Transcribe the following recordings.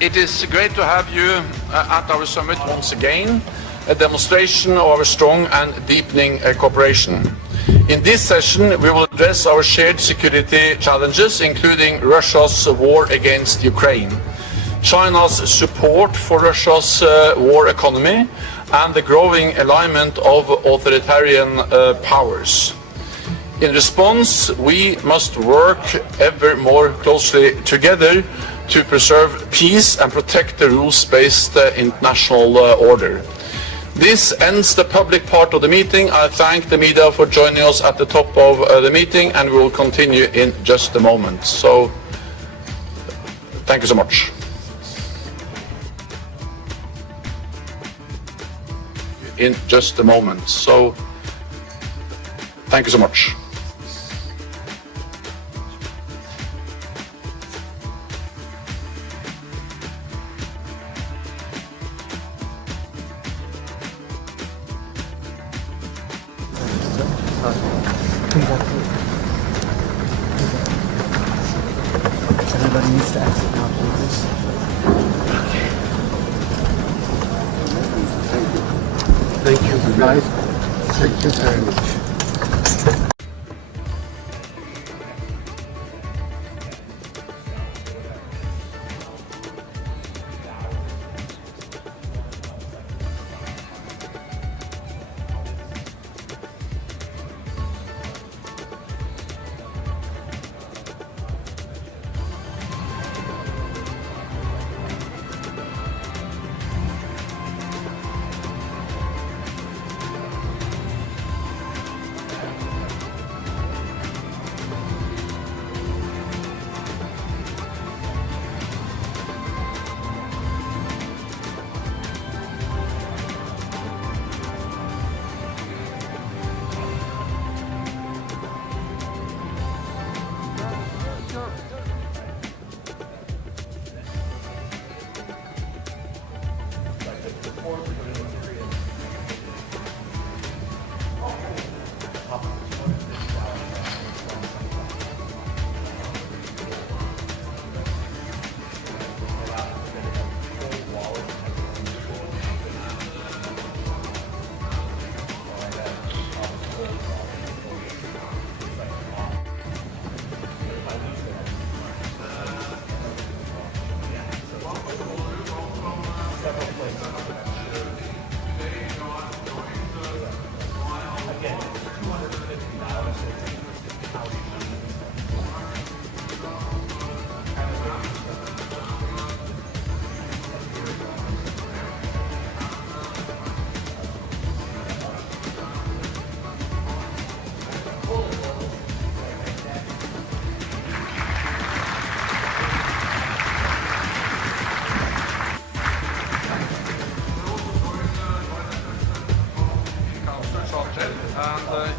It is great to have you at our summit once again, a demonstration of our strong and deepening cooperation. In this session, we will address our shared security challenges, including Russia's war against Ukraine, China's support for Russia's war economy, and the growing alignment of authoritarian powers. In response, we must work ever more closely together to preserve peace and protect the rules-based international order. This ends the public part of the meeting. I thank the media for joining us at the top of the meeting, and we will continue in just a moment. So, thank you so much. In just a moment. So, thank you so much. Everybody needs to exit now, please. Thank you, guys. Thank you very much.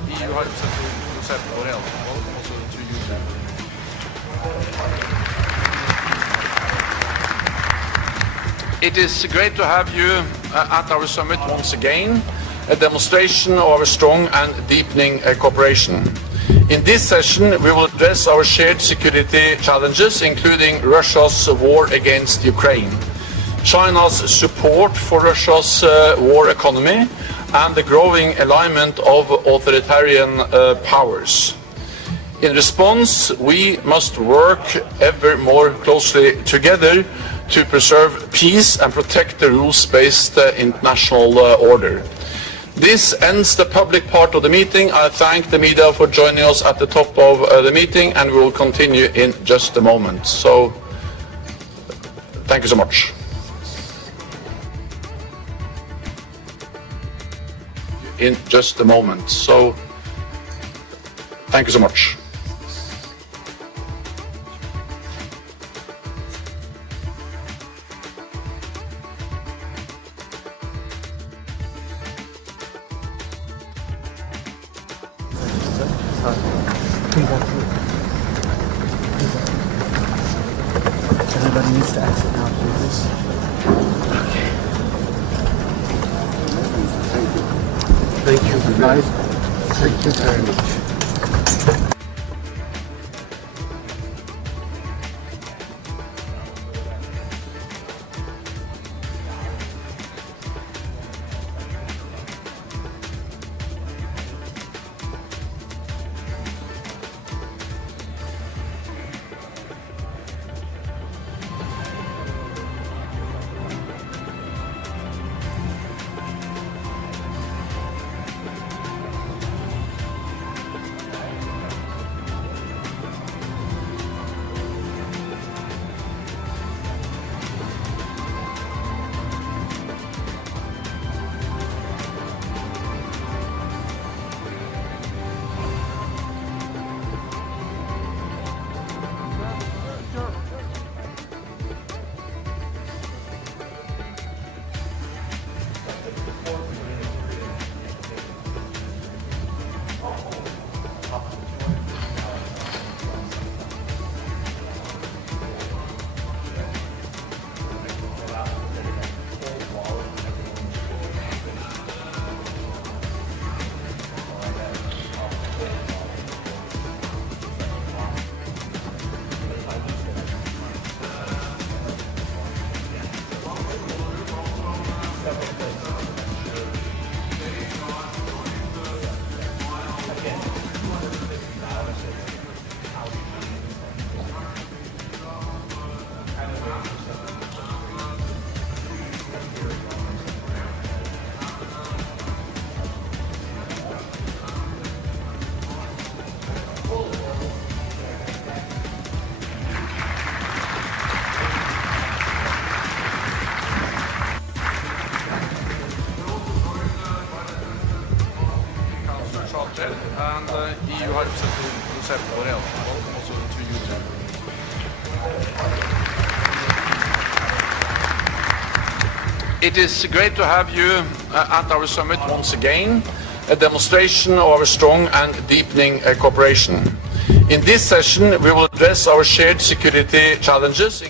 EU har sett på det also to use that. It is great to have you at our summit once again, a demonstration of our strong and deepening cooperation. In this session, we will address our shared security challenges, including Russia's war against Ukraine, China's support for Russia's war economy, and the growing alignment of authoritarian powers. In response, we must work ever more closely together to preserve peace and protect the rules-based international order. This ends the public part of the meeting. I thank the media for joining us at the top of the meeting, and we will continue in just a moment. So, thank you so much. In just a moment. So, thank you so much. Everybody needs to exit now, please. Thank you, guys. Thank you very much. It is great to have you at our summit once again, a demonstration of our strong and deepening cooperation. In this session, we will address our shared security challenges.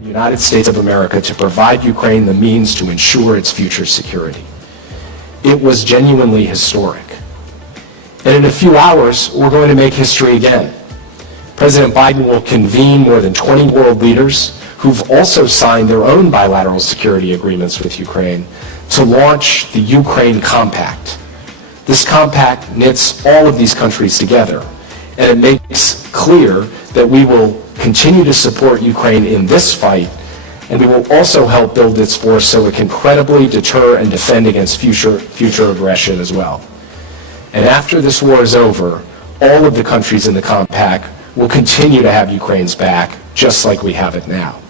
The United States of America to provide Ukraine the means to ensure its future security. It was genuinely historic. And in a few hours, we're going to make history again. President Biden will convene more than 20 world leaders who've also signed their own bilateral security agreements with Ukraine to launch the Ukraine Compact. This compact knits all of these countries together, and it makes clear that we will continue to support Ukraine in this fight, and we will also help build its force so it can credibly deter and defend against future aggression as well. And after this war is over, all of the countries in the compact will continue to have Ukraine's back, just like we have it now.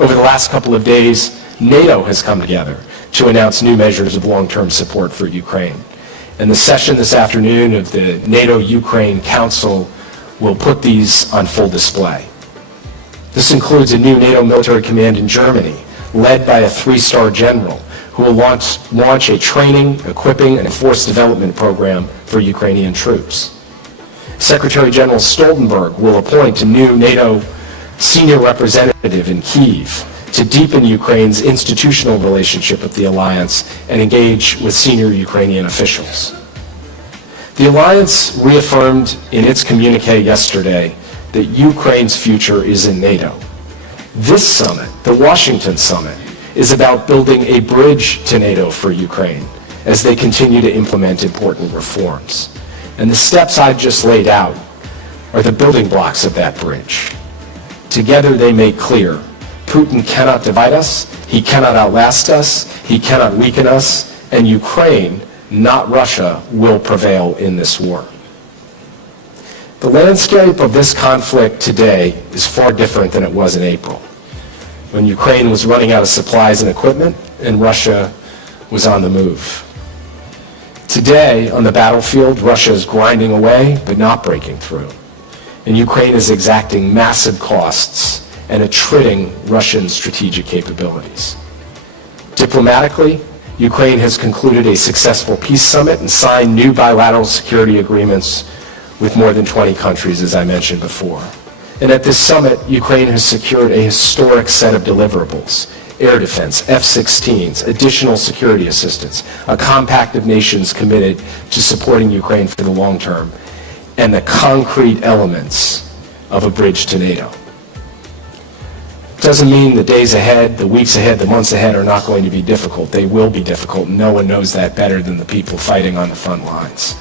Over the last couple of days, NATO has come together to announce new measures of long-term support for Ukraine. And the session this afternoon of the NATO-Ukraine Council will put these on full display. This includes a new NATO military command in Germany, led by a 3-star general, who will launch a training, equipping, and force development program for Ukrainian troops. Secretary General Stoltenberg will appoint a new NATO senior representative in Kyiv to deepen Ukraine's institutional relationship with the alliance and engage with senior Ukrainian officials. The alliance reaffirmed in its communique yesterday that Ukraine's future is in NATO. This summit, the Washington summit, is about building a bridge to NATO for Ukraine as they continue to implement important reforms. And the steps I've just laid out are the building blocks of that bridge. Together they make clear Putin cannot divide us, he cannot outlast us, he cannot weaken us, and Ukraine, not Russia, will prevail in this war. The landscape of this conflict today is far different than it was in April, when Ukraine was running out of supplies and equipment and Russia was on the move. Today, on the battlefield, Russia is grinding away but not breaking through, and Ukraine is exacting massive costs and attriting Russian strategic capabilities. Diplomatically, Ukraine has concluded a successful peace summit and signed new bilateral security agreements with more than 20 countries, as I mentioned before. And at this summit, Ukraine has secured a historic set of deliverables: air defense, F-16s, additional security assistance, a compact of nations committed to supporting Ukraine for the long term, and the concrete elements of a bridge to NATO. Doesn't mean the days ahead, the weeks ahead, the months ahead are not going to be difficult. They will be difficult. No one knows that better than the people fighting on the front lines.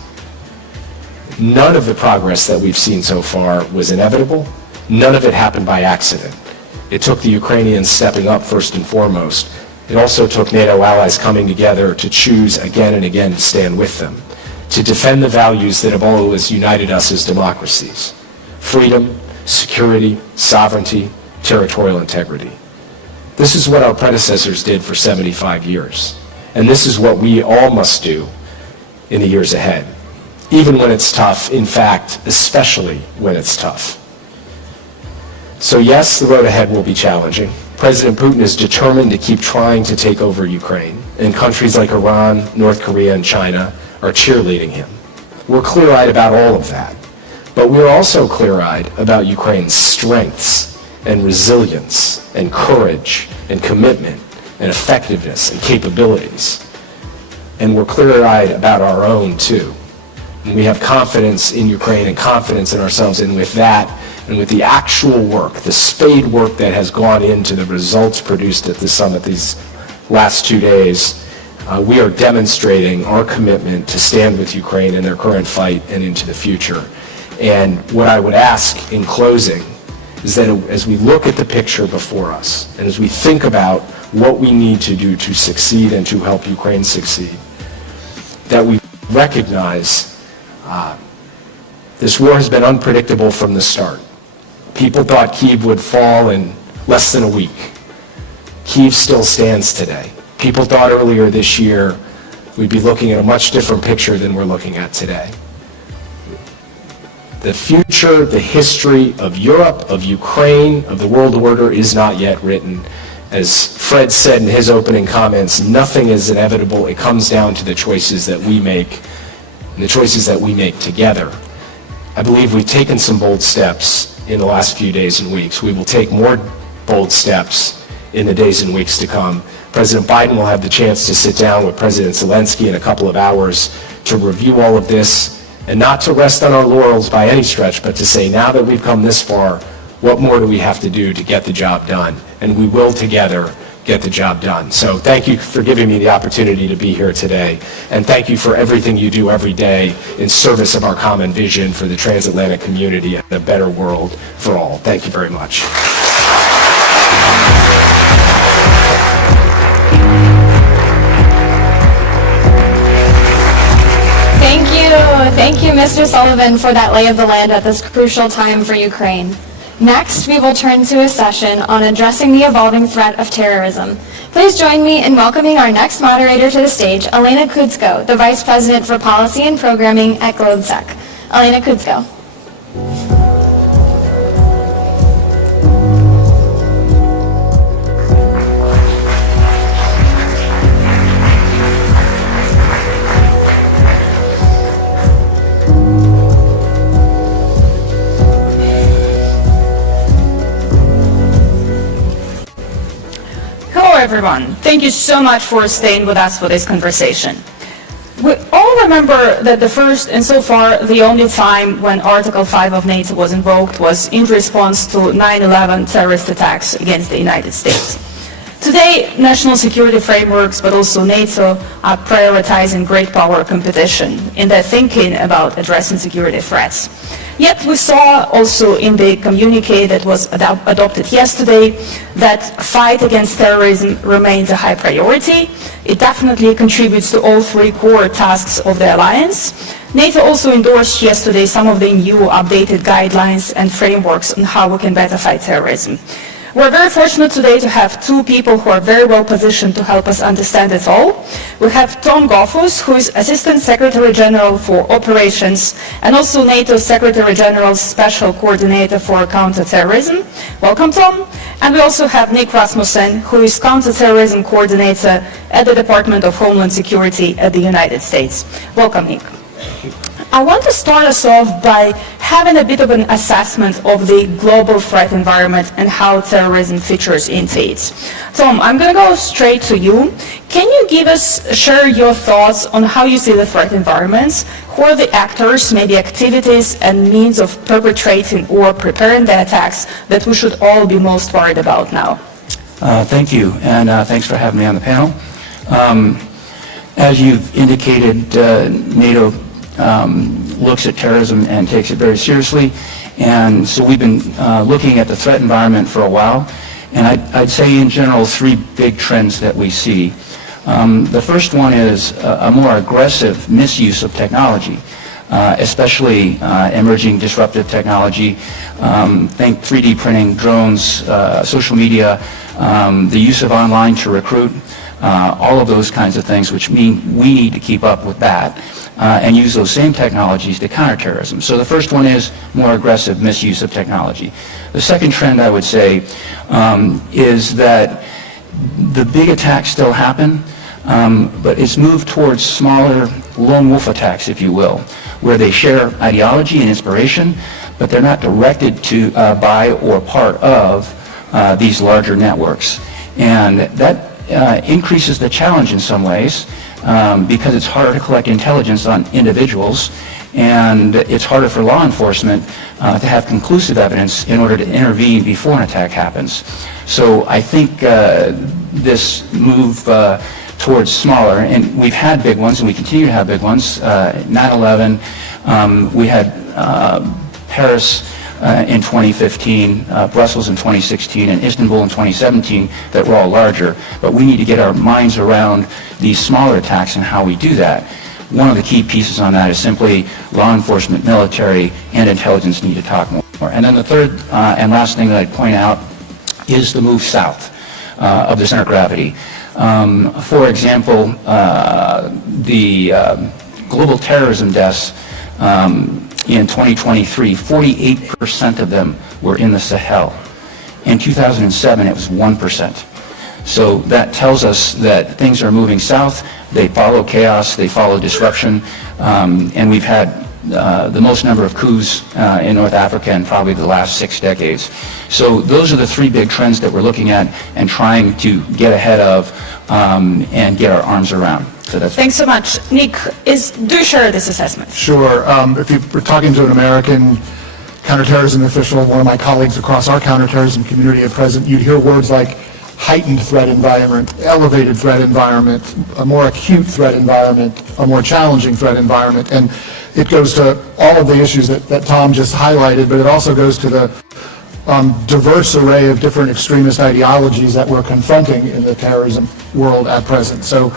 None of the progress that we've seen so far was inevitable. None of it happened by accident. It took the Ukrainians stepping up first and foremost. It also took NATO allies coming together to choose again and again to stand with them, to defend the values that have always united us as democracies: freedom, security, sovereignty, territorial integrity. This is what our predecessors did for 75 years. And this is what we all must do in the years ahead, even when it's tough, in fact, especially when it's tough. So yes, the road ahead will be challenging. President Putin is determined to keep trying to take over Ukraine, and countries like Iran, North Korea, and China are cheerleading him. We're clear-eyed about all of that, but we're also clear-eyed about Ukraine's strengths and resilience and courage and commitment and effectiveness and capabilities. And we're clear-eyed about our own too. And we have confidence in Ukraine and confidence in ourselves, and with that, and with the actual work, the spade work that has gone into the results produced at the summit these last 2 days, we are demonstrating our commitment to stand with Ukraine in their current fight and into the future. And what I would ask in closing is that as we look at the picture before us, and as we think about what we need to do to succeed and to help Ukraine succeed, that we recognize this war has been unpredictable from the start. People thought Kyiv would fall in less than a week. Kyiv still stands today. People thought earlier this year we'd be looking at a much different picture than we're looking at today. The future, the history of Europe, of Ukraine, of the world order is not yet written. As Fred said in his opening comments, nothing is inevitable. It comes down to the choices that we make, and the choices that we make together. I believe we've taken some bold steps in the last few days and weeks. We will take more bold steps in the days and weeks to come. President Biden will have the chance to sit down with President Zelensky in a couple of hours to review all of this, and not to rest on our laurels by any stretch, but to say, now that we've come this far, what more do we have to do to get the job done? And we will together get the job done. So thank you for giving me the opportunity to be here today. And thank you for everything you do every day in service of our common vision for the transatlantic community and a better world for all. Thank you very much. Thank you, Mr. Sullivan, for that lay of the land at this crucial time for Ukraine. Next, we will turn to a session on addressing the evolving threat of terrorism. Please join me in welcoming our next moderator to the stage, Elena Kudsko, the Vice President for Policy and Programming at GlobeSec. Elena Kudsko. Everyone, thank you so much for staying with us for this conversation. We all remember that the first and so far the only time when Article 5 of NATO was invoked was in response to 9/11 terrorist attacks against the United States. Today, national security frameworks, but also NATO, are prioritizing great power competition in their thinking about addressing security threats. Yet we saw also in the communique that was adopted yesterday that fight against terrorism remains a high priority. It definitely contributes to all three core tasks of the alliance. NATO also endorsed yesterday some of the new updated guidelines and frameworks on how we can better fight terrorism. We're very fortunate today to have two people who are very well positioned to help us understand it all. We have Tom Goffus, who is Assistant Secretary General for Operations and also NATO Secretary General's Special Coordinator for Counterterrorism. Welcome, Tom. And we also have Nick Rasmussen, who is Counterterrorism Coordinator at the Department of Homeland Security at the United States. Welcome, Nick. I want to start us off by having a bit of an assessment of the global threat environment and how terrorism features into it. Tom, I'm going to go straight to you. Can you share your thoughts on how you see the threat environments? Who are the actors, maybe activities and means of perpetrating or preparing the attacks that we should all be most worried about now? Thank you, and thanks for having me on the panel. As you've indicated, NATO looks at terrorism and takes it very seriously, and so we've been looking at the threat environment for a while, and I'd say in general three big trends that we see. The first one is a more aggressive misuse of technology, especially emerging disruptive technology. Think 3D printing, drones, social media, the use of online to recruit, all of those kinds of things, which mean we need to keep up with that and use those same technologies to counter terrorism. So the first one is more aggressive misuse of technology. The second trend, I would say, is that the big attacks still happen, but it's moved towards smaller lone wolf attacks, if you will, where they share ideology and inspiration, but they're not directed to by or part of these larger networks. And that increases the challenge in some ways because it's harder to collect intelligence on individuals, and it's harder for law enforcement to have conclusive evidence in order to intervene before an attack happens. So I think this move towards smaller, and we've had big ones and we continue to have big ones, 9/11, we had Paris in 2015, Brussels in 2016, and Istanbul in 2017 that were all larger. But we need to get our minds around these smaller attacks and how we do that. One of the key pieces on that is simply law enforcement, military, and intelligence need to talk more. And then the third and last thing that I'd point out is the move south of the center of gravity. For example, the global terrorism deaths in 2023, 48% of them were in the Sahel. In 2007, it was 1%. So that tells us that things are moving south. They follow chaos, they follow disruption, and we've had the most number of coups in North Africa in probably the last 6 decades. So those are the three big trends that we're looking at and trying to get ahead of and get our arms around. So that's Thanks so much. Nick, do you share this assessment? Sure. If you were talking to an American counterterrorism official, one of my colleagues across our counterterrorism community at present, you'd hear words like heightened threat environment, elevated threat environment, a more acute threat environment, a more challenging threat environment. And it goes to all of the issues that Tom just highlighted, but it also goes to the diverse array of different extremist ideologies that we're confronting in the terrorism world at present. So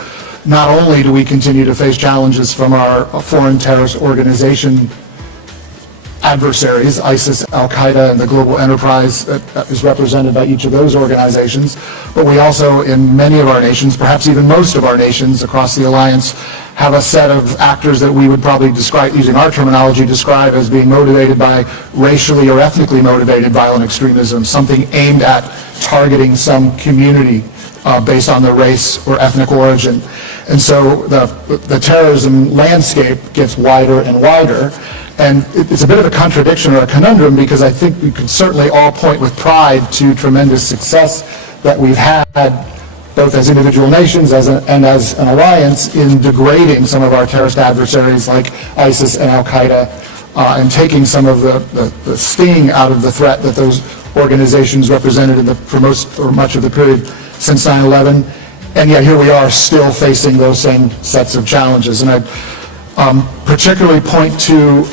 not only do we continue to face challenges from our foreign terrorist organization adversaries, ISIS, Al-Qaeda, and the global enterprise that is represented by each of those organizations, but we also, in many of our nations, perhaps even most of our nations across the alliance, have a set of actors that we would probably describe, using our terminology, describe as being motivated by racially or ethnically motivated violent extremism, something aimed at targeting some community based on their race or ethnic origin. And so the terrorism landscape gets wider and wider. And it's a bit of a contradiction or a conundrum, because I think we can certainly all point with pride to tremendous success that we've had, both as individual nations and as an alliance, in degrading some of our terrorist adversaries like ISIS and Al-Qaeda, and taking some of the sting out of the threat that those organizations represented for most or much of the period since 9/11. And yet here we are still facing those same sets of challenges. And I particularly point to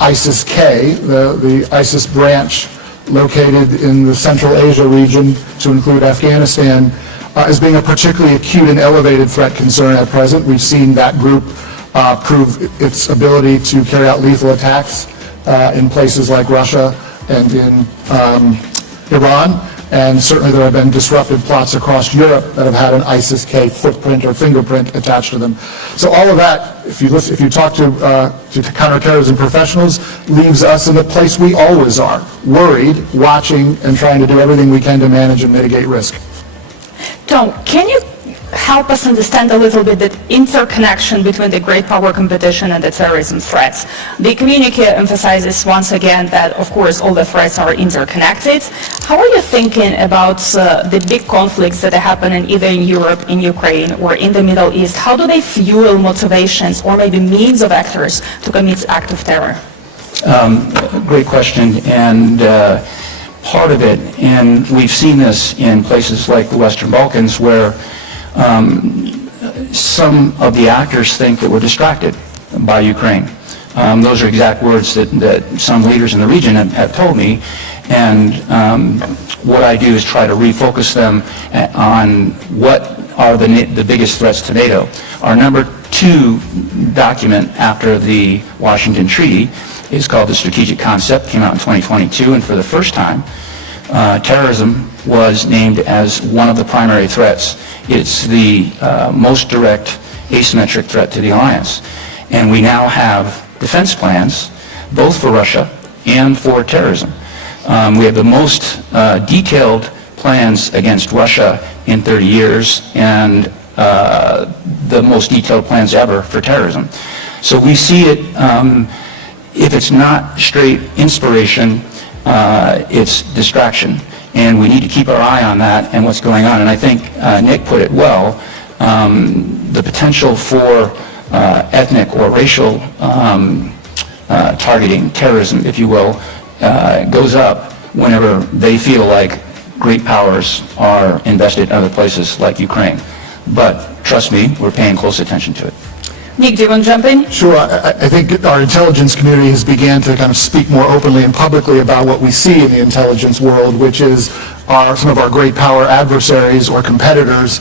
ISIS-K, the ISIS branch located in the Central Asia region to include Afghanistan, as being a particularly acute and elevated threat concern at present. We've seen that group prove its ability to carry out lethal attacks in places like Russia and in Iran. And certainly there have been disrupted plots across Europe that have had an ISIS-K footprint or fingerprint attached to them. So all of that, if you talk to counterterrorism professionals, leaves us in the place we always are, worried, watching, and trying to do everything we can to manage and mitigate risk. Tom, can you help us understand a little bit the interconnection between the great power competition and the terrorism threats? The communique emphasizes once again that, of course, all the threats are interconnected. How are you thinking about the big conflicts that are happening either in Europe, in Ukraine, or in the Middle East? How do they fuel motivations or maybe means of actors to commit acts of terror? Great question, and part of it, and we've seen this in places like the Western Balkans, where some of the actors think that we're distracted by Ukraine. Those are exact words that some leaders in the region have told me, and what I do is try to refocus them on what are the biggest threats to NATO. Our number 2 document after the Washington Treaty is called the Strategic Concept, came out in 2022, and for the first time, terrorism was named as one of the primary threats. It's the most direct asymmetric threat to the alliance. And we now have defense plans, both for Russia and for terrorism. We have the most detailed plans against Russia in 30 years, and the most detailed plans ever for terrorism. So we see it, if it's not straight inspiration, it's distraction. And we need to keep our eye on that and what's going on. And I think Nick put it well, the potential for ethnic or racial targeting, terrorism, if you will, goes up whenever they feel like great powers are invested in other places like Ukraine. But trust me, we're paying close attention to it. Nick, do you want to jump in? Sure. I think our intelligence community has began to kind of speak more openly and publicly about what we see in the intelligence world, which is some of our great power adversaries or competitors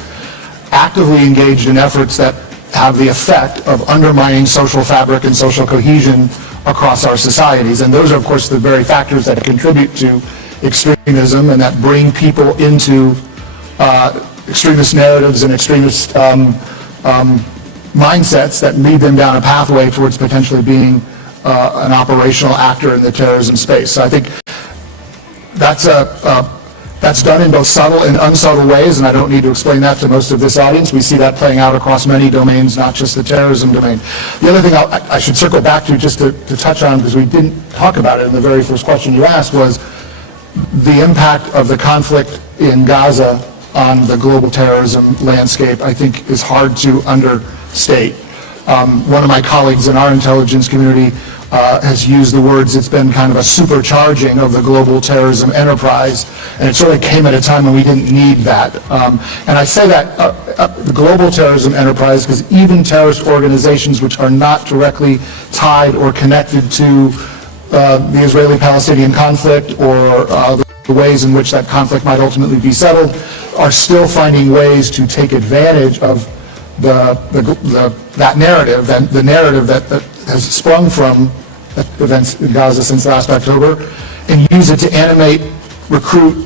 actively engaged in efforts that have the effect of undermining social fabric and social cohesion across our societies. And those are, of course, the very factors that contribute to extremism and that bring people into extremist narratives and extremist mindsets that lead them down a pathway towards potentially being an operational actor in the terrorism space. So I think that's done in both subtle and unsubtle ways, and I don't need to explain that to most of this audience. We see that playing out across many domains, not just the terrorism domain. The other thing I should circle back to, just to touch on, because we didn't talk about it in the very first question you asked, was the impact of the conflict in Gaza on the global terrorism landscape, I think, is hard to understate. One of my colleagues in our intelligence community has used the words, it's been kind of a supercharging of the global terrorism enterprise, and it sort of came at a time when we didn't need that. And I say that, the global terrorism enterprise, because even terrorist organizations which are not directly tied or connected to the Israeli-Palestinian conflict or the ways in which that conflict might ultimately be settled, are still finding ways to take advantage of that narrative, and the narrative that has sprung from events in Gaza since last October, and use it to animate, recruit,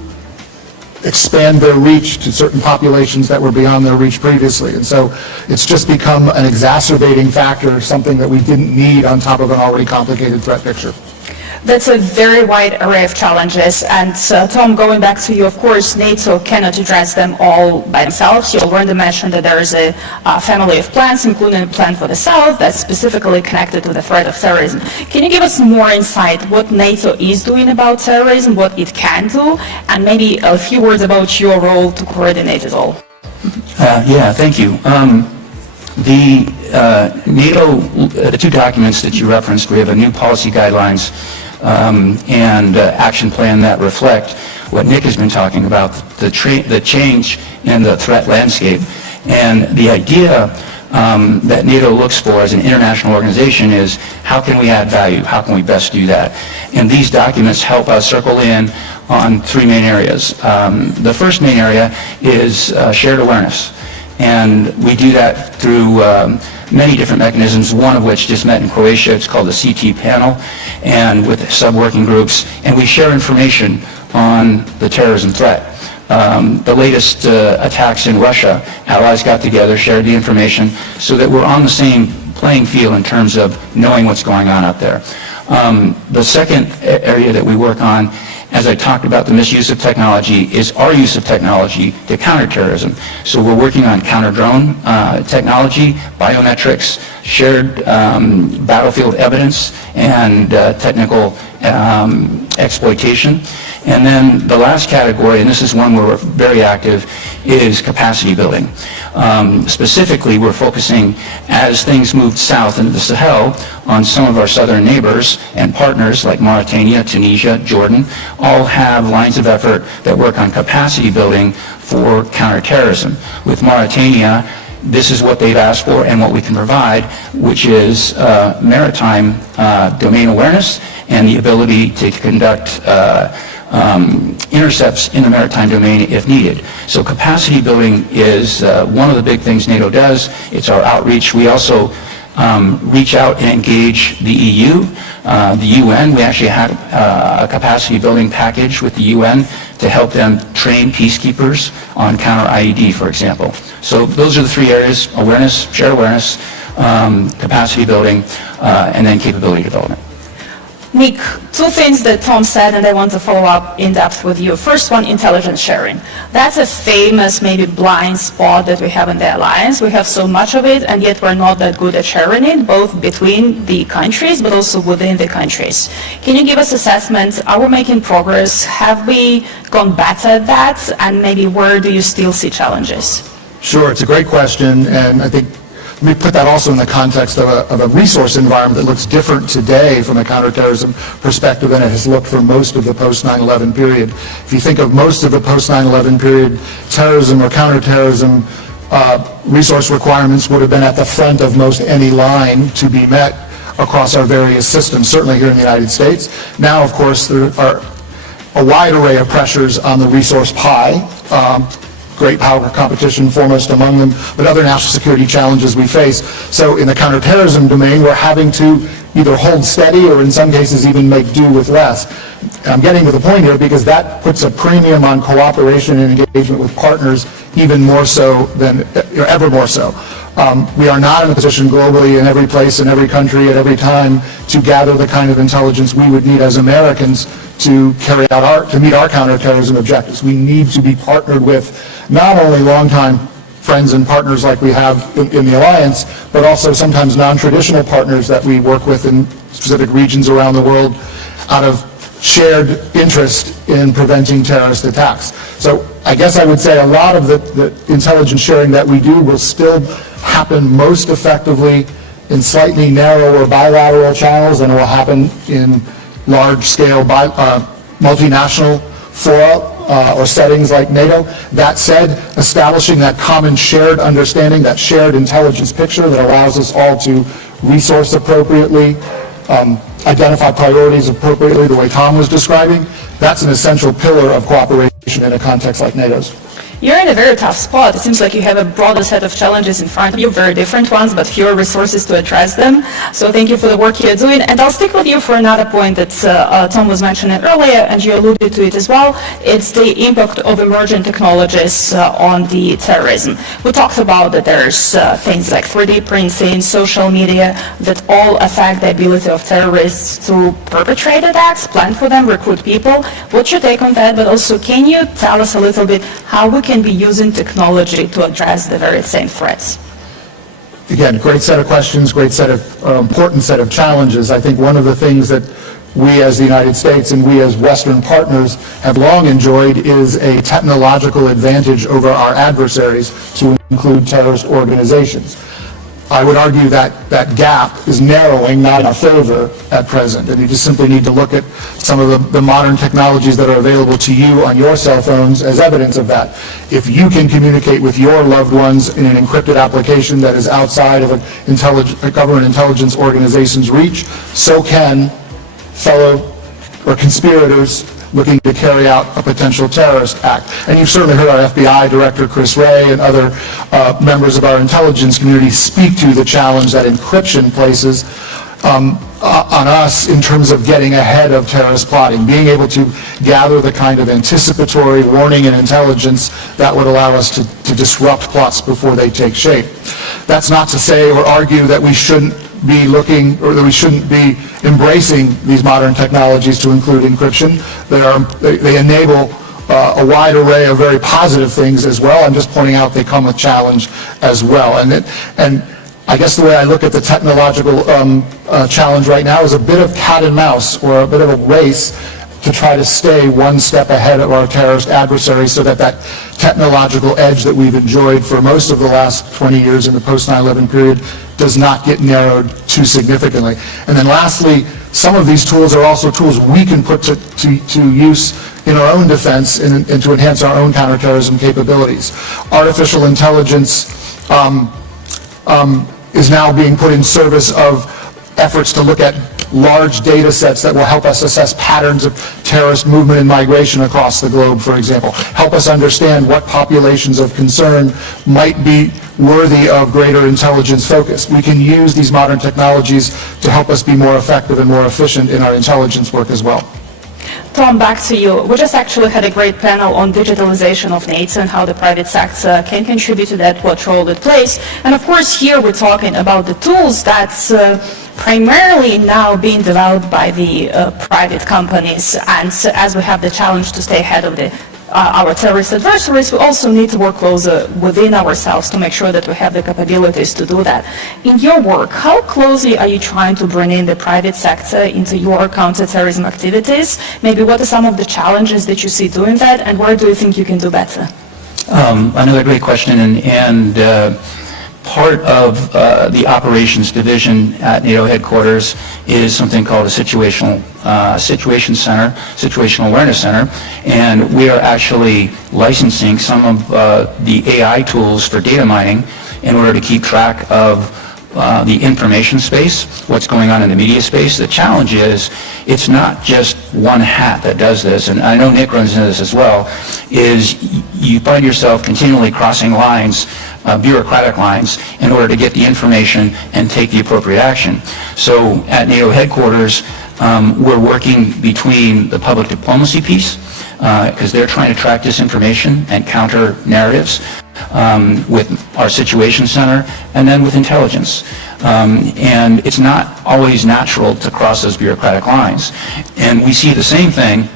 expand their reach to certain populations that were beyond their reach previously. And so it's just become an exacerbating factor, something that we didn't need on top of an already complicated threat picture. That's a very wide array of challenges, and Tom, going back to you, of course, NATO cannot address them all by themselves. You already mentioned that there is a family of plans, including a plan for the South, that's specifically connected to the threat of terrorism. Can you give us more insight what NATO is doing about terrorism, what it can do, and maybe a few words about your role to coordinate it all? Yeah, thank you. The NATO, the 2 documents that you referenced, we have a new policy guidelines and action plan that reflect what Nick has been talking about, the change in the threat landscape. And the idea that NATO looks for as an international organization is, how can we add value? How can we best do that? And these documents help us circle in on 3 main areas. The first main area is shared awareness. And we do that through many different mechanisms, one of which just met in Croatia. It's called the CT panel, and with sub-working groups. And we share information on the terrorism threat. The latest attacks in Russia, allies got together, shared the information so that we're on the same playing field in terms of knowing what's going on out there. The second area that we work on, as I talked about the misuse of technology, is our use of technology to counter terrorism. So we're working on counter-drone technology, biometrics, shared battlefield evidence, and technical exploitation. And then the last category, and this is one where we're very active, is capacity building. Specifically, we're focusing, as things moved south into the Sahel, on some of our southern neighbors and partners like Mauritania, Tunisia, Jordan, all have lines of effort that work on capacity building for counterterrorism. With Mauritania, this is what they've asked for and what we can provide, which is maritime domain awareness and the ability to conduct intercepts in the maritime domain if needed. So capacity building is one of the big things NATO does. It's our outreach. We also reach out and engage the EU, the UN. We actually had a capacity building package with the UN to help them train peacekeepers on counter-IED, for example. So those are the three areas: awareness, shared awareness, capacity building, and then capability development. Nick, two things that Tom said, and I want to follow up in depth with you. First one, intelligence sharing. That's a famous, maybe blind spot that we have in the alliance. We have so much of it, and yet we're not that good at sharing it, both between the countries, but also within the countries. Can you give us assessment? Are we making progress? Have we gone better at that? And maybe where do you still see challenges? Sure, it's a great question, and I think let me put that also in the context of a resource environment that looks different today from a counterterrorism perspective than it has looked for most of the post-9/11 period. If you think of most of the post-9/11 period, terrorism or counterterrorism resource requirements would have been at the front of most any line to be met across our various systems, certainly here in the United States. Now, of course, there are a wide array of pressures on the resource pie. Great power competition foremost among them, but other national security challenges we face. So in the counterterrorism domain, we're having to either hold steady or in some cases even make do with less. I'm getting to the point here because that puts a premium on cooperation and engagement with partners, even more so than ever more so. We are not in a position globally in every place, in every country, at every time to gather the kind of intelligence we would need as Americans to carry out to meet our counterterrorism objectives. We need to be partnered with not only longtime friends and partners like we have in the alliance, but also sometimes non-traditional partners that we work with in specific regions around the world out of shared interest in preventing terrorist attacks. So I guess I would say a lot of the intelligence sharing that we do will still happen most effectively in slightly narrower bilateral channels than it will happen in large-scale multinational fora or settings like NATO. That said, establishing that common shared understanding, that shared intelligence picture that allows us all to resource appropriately, identify priorities appropriately the way Tom was describing, that's an essential pillar of cooperation in a context like NATO's. You're in a very tough spot. It seems like you have a broader set of challenges in front of you, very different ones, but fewer resources to address them. So thank you for the work you're doing. And I'll stick with you for another point that Tom was mentioning earlier, and you alluded to it as well. It's the impact of emerging technologies on the terrorism. We talked about that there's things like 3D printing, social media, that all affect the ability of terrorists to perpetrate attacks, plan for them, recruit people. What's your take on that? But also, can you tell us a little bit how we can be using technology to address the very same threats? Again, great set of questions, great set of important set of challenges. I think one of the things that we as the United States and we as Western partners have long enjoyed is a technological advantage over our adversaries, to include terrorist organizations. I would argue that that gap is narrowing, not in our favor at present. And you just simply need to look at some of the modern technologies that are available to you on your cell phones as evidence of that. If you can communicate with your loved ones in an encrypted application that is outside of a government intelligence organization's reach, so can fellow or conspirators looking to carry out a potential terrorist act. And you've certainly heard our FBI Director Chris Wray and other members of our intelligence community speak to the challenge that encryption places. on us in terms of getting ahead of terrorist plotting, being able to gather the kind of anticipatory warning and intelligence that would allow us to disrupt plots before they take shape. That's not to say or argue that we shouldn't be looking, or that we shouldn't be embracing these modern technologies to include encryption. They enable a wide array of very positive things as well. I'm just pointing out they come with challenge as well. And I guess the way I look at the technological challenge right now is a bit of cat and mouse, or a bit of a race to try to stay one step ahead of our terrorist adversaries so that that technological edge that we've enjoyed for most of the last 20 years in the post 9/11 period does not get narrowed too significantly. And then lastly, some of these tools are also tools we can put to use in our own defense and to enhance our own counterterrorism capabilities. Artificial intelligence is now being put in service of efforts to look at large data sets that will help us assess patterns of terrorist movement and migration across the globe, for example. Help us understand what populations of concern might be worthy of greater intelligence focus. We can use these modern technologies to help us be more effective and more efficient in our intelligence work as well. Tom, back to you. We just actually had a great panel on digitalization of NATO and how the private sector can contribute to that, what role it plays. And of course, here we're talking about the tools that's primarily now being developed by the private companies. And as we have the challenge to stay ahead of our terrorist adversaries, we also need to work closer within ourselves to make sure that we have the capabilities to do that. In your work, how closely are you trying to bring in the private sector into your counterterrorism activities? Maybe what are some of the challenges that you see doing that, and where do you think you can do better? Another great question, and part of the operations division at NATO headquarters is something called a situational awareness center, and we are actually licensing some of the AI tools for data mining in order to keep track of the information space, what's going on in the media space. The challenge is it's not just one hat that does this, and I know Nick runs into this as well, is you find yourself continually crossing lines, bureaucratic lines, in order to get the information and take the appropriate action. So at NATO headquarters, we're working between the public diplomacy piece, because they're trying to track disinformation and counter narratives, with our situation center, and then with intelligence. And it's not always natural to cross those bureaucratic lines. And we see the same thing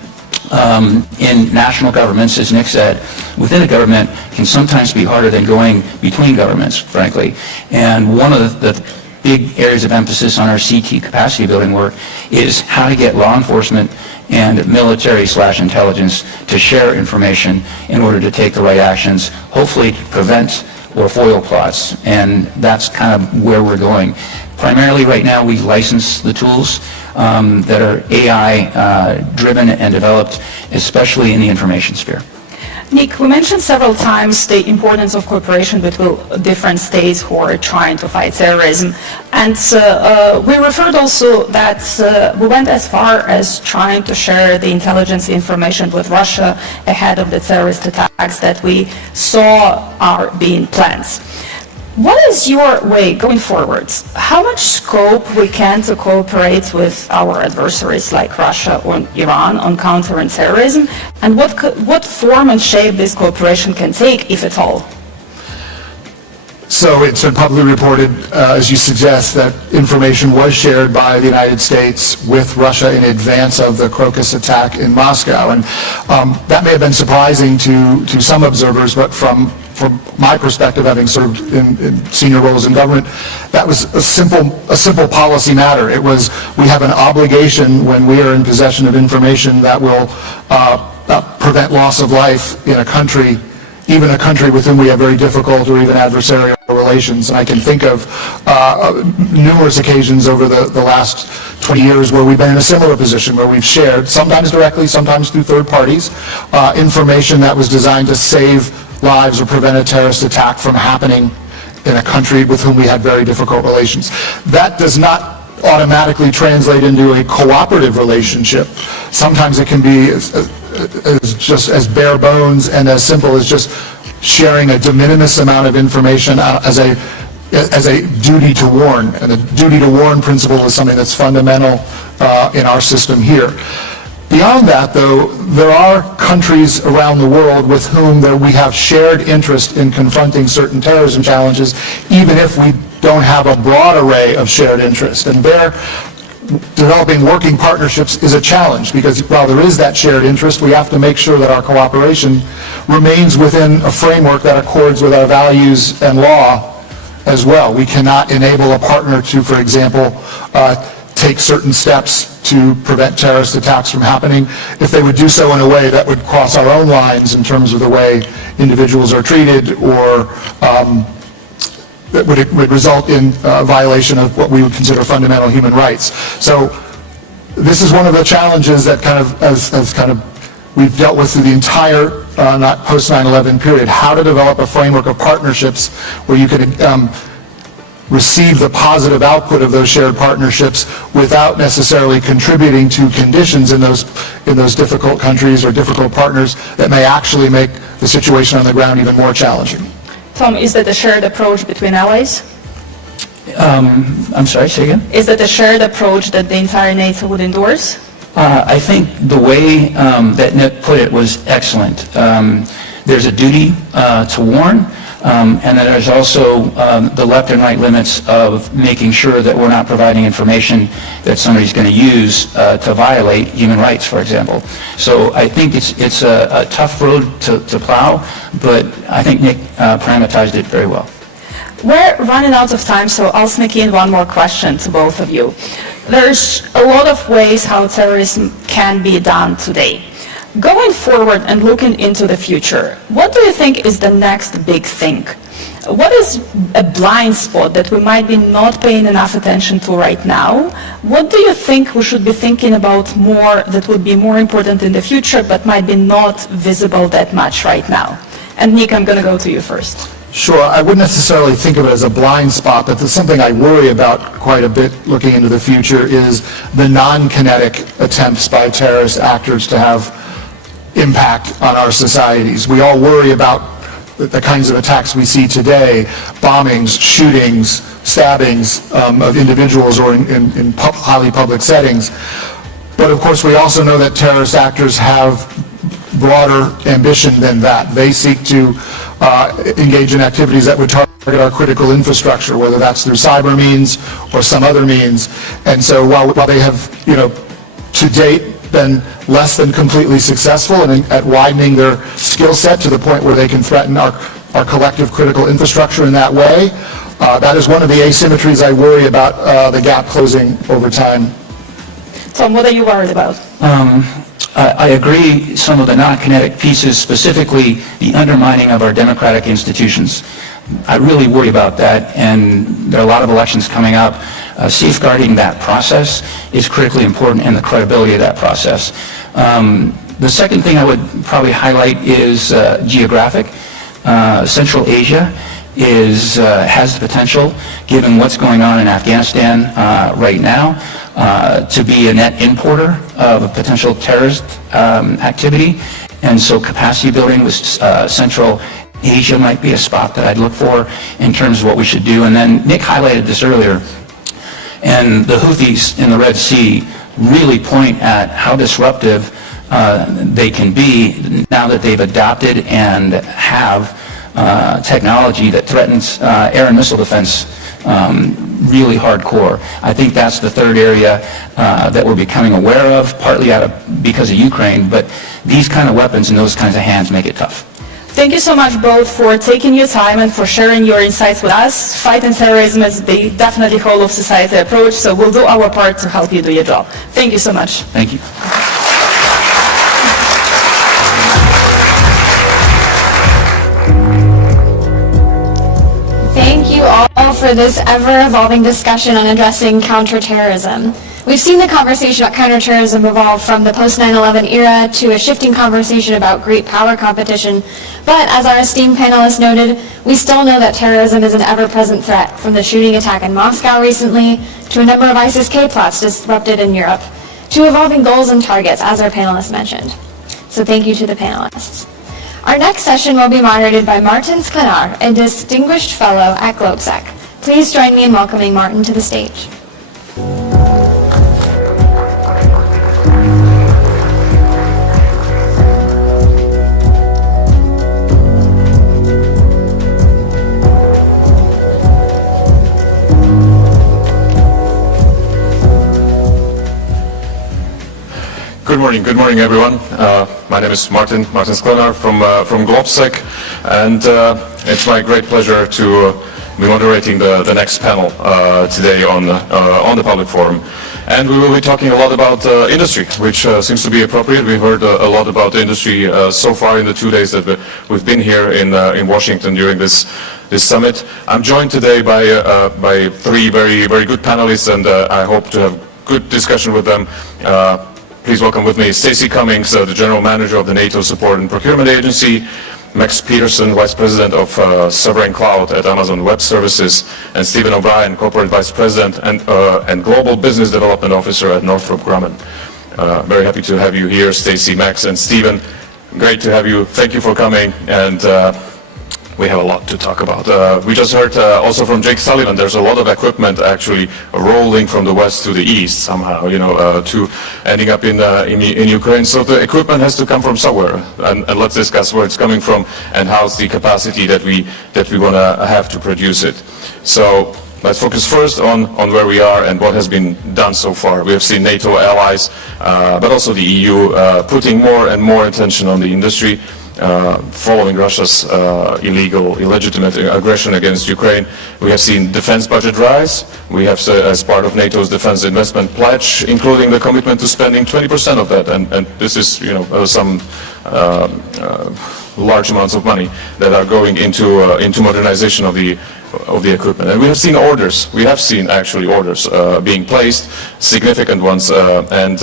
in national governments, as Nick said. Within a government can sometimes be harder than going between governments, frankly. And one of the big areas of emphasis on our CT capacity building work is how to get law enforcement and military/intelligence to share information in order to take the right actions, hopefully to prevent or foil plots. And that's kind of where we're going. Primarily right now we license the tools that are AI driven and developed, especially in the information sphere. Nick, we mentioned several times the importance of cooperation between different states who are trying to fight terrorism. And we referred also that we went as far as trying to share the intelligence information with Russia ahead of the terrorist attacks that we saw are being planned. What is your way going forwards? How much scope we can to cooperate with our adversaries like Russia or Iran on countering terrorism, and what form and shape this cooperation can take, if at all? So it's been publicly reported, as you suggest, that information was shared by the United States with Russia in advance of the Crocus attack in Moscow. And that may have been surprising to some observers, but from my perspective, having served in senior roles in government, that was a simple policy matter. It was, we have an obligation when we are in possession of information that will prevent loss of life in a country, even a country with whom we have very difficult or even adversarial relations. And I can think of numerous occasions over the last 20 years where we've been in a similar position, where we've shared, sometimes directly, sometimes through third parties, information that was designed to save lives or prevent a terrorist attack from happening in a country with whom we had very difficult relations. That does not automatically translate into a cooperative relationship. Sometimes it can be just as bare bones and as simple as just sharing a de minimis amount of information as a as a duty to warn, and the duty to warn principle is something that's fundamental in our system here. Beyond that, though, there are countries around the world with whom we have shared interest in confronting certain terrorism challenges, even if we don't have a broad array of shared interest. And there, developing working partnerships is a challenge, because while there is that shared interest, we have to make sure that our cooperation remains within a framework that accords with our values and law as well. We cannot enable a partner to, for example, take certain steps to prevent terrorist attacks from happening if they would do so in a way that would cross our own lines in terms of the way individuals are treated, or that would result in violation of what we would consider fundamental human rights. So this is one of the challenges that we've dealt with through the entire post 9/11 period, how to develop a framework of partnerships where you could receive the positive output of those shared partnerships without necessarily contributing to conditions in those difficult countries or difficult partners that may actually make the situation on the ground even more challenging. Tom, is that a shared approach between allies? I'm sorry, say again? Is that a shared approach that the entire NATO would endorse? I think the way that Nick put it was excellent. There's a duty to warn, and then there's also the left and right limits of making sure that we're not providing information that somebody's going to use to violate human rights, for example. So I think it's a tough road to plow, but I think Nick parameterized it very well. We're running out of time, so I'll sneak in one more question to both of you. There's a lot of ways how terrorism can be done today. Going forward and looking into the future, what do you think is the next big thing? What is a blind spot that we might be not paying enough attention to right now? What do you think we should be thinking about more that would be more important in the future but might be not visible that much right now? And Nick, I'm going to go to you first. Sure, I wouldn't necessarily think of it as a blind spot, but something I worry about quite a bit looking into the future is the non-kinetic attempts by terrorist actors to have impact on our societies. We all worry about the kinds of attacks we see today, bombings, shootings, stabbings of individuals or in highly public settings. But of course, we also know that terrorist actors have broader ambition than that. They seek to engage in activities that would target our critical infrastructure, whether that's through cyber means or some other means. And so while they have, to date, been less than completely successful at widening their skill set to the point where they can threaten our collective critical infrastructure in that way, that is one of the asymmetries I worry about the gap closing over time. Tom, what are you worried about? I agree some of the non-kinetic pieces, specifically the undermining of our democratic institutions. I really worry about that, and there are a lot of elections coming up. Safeguarding that process is critically important, and the credibility of that process. The second thing I would probably highlight is geographic. Central Asia has the potential, given what's going on in Afghanistan right now, to be a net importer of a potential terrorist activity. And so capacity building with Central Asia might be a spot that I'd look for in terms of what we should do. And then Nick highlighted this earlier, and the Houthis in the Red Sea really point at how disruptive they can be now that they've adopted and have technology that threatens air and missile defense really hardcore. I think that's the third area that we're becoming aware of, partly because of Ukraine, but these kind of weapons and those kinds of hands make it tough. Thank you so much both for taking your time and for sharing your insights with us. Fighting terrorism is the definitely whole of society approach, so we'll do our part to help you do your job. Thank you so much. Thank you. Thank you all for this ever-evolving discussion on addressing counterterrorism. We've seen the conversation about counterterrorism evolve from the post-9/11 era to a shifting conversation about great power competition, but as our esteemed panelists noted, we still know that terrorism is an ever-present threat, from the shooting attack in Moscow recently to a number of ISIS-K plots disrupted in Europe, to evolving goals and targets, as our panelists mentioned. So thank you to the panelists. Our next session will be moderated by Martin Sklenar, a distinguished fellow at GlobeSec. Please join me in welcoming Martin to the stage. Good morning, everyone. My name is Martin Sklenar from Globsec, and it's my great pleasure to be moderating the next panel today on the public forum. And we will be talking a lot about industry, which seems to be appropriate. We've heard a lot about industry so far in the 2 days that we've been here in Washington during this summit. I'm joined today by three very good panelists, and I hope to have good discussion with them. Please welcome with me Stacey Cummings, the General Manager of the NATO Support and Procurement Agency, Max Peterson, Vice President of Sovereign Cloud at Amazon Web Services, and Stephen O'Brien, Corporate Vice President and Global Business Development Officer at Northrop Grumman. Very happy to have you here, Stacey, Max, and Stephen. Great to have you. Thank you for coming, and we have a lot to talk about. We just heard also from Jake Sullivan, there's a lot of equipment actually rolling from the west to the east somehow, to ending up in Ukraine. So the equipment has to come from somewhere, and let's discuss where it's coming from and how's the capacity that we want to have to produce it. So let's focus first on where we are and what has been done so far. We have seen NATO allies, but also the EU putting more and more attention on the industry. Following Russia's illegitimate aggression against Ukraine. We have seen defense budget rise. We have, as part of NATO's defense investment pledge, including the commitment to spending 20% of that, and this is, some large amounts of money that are going into modernization of the equipment. And we have seen orders. We have seen actually orders being placed, significant ones, and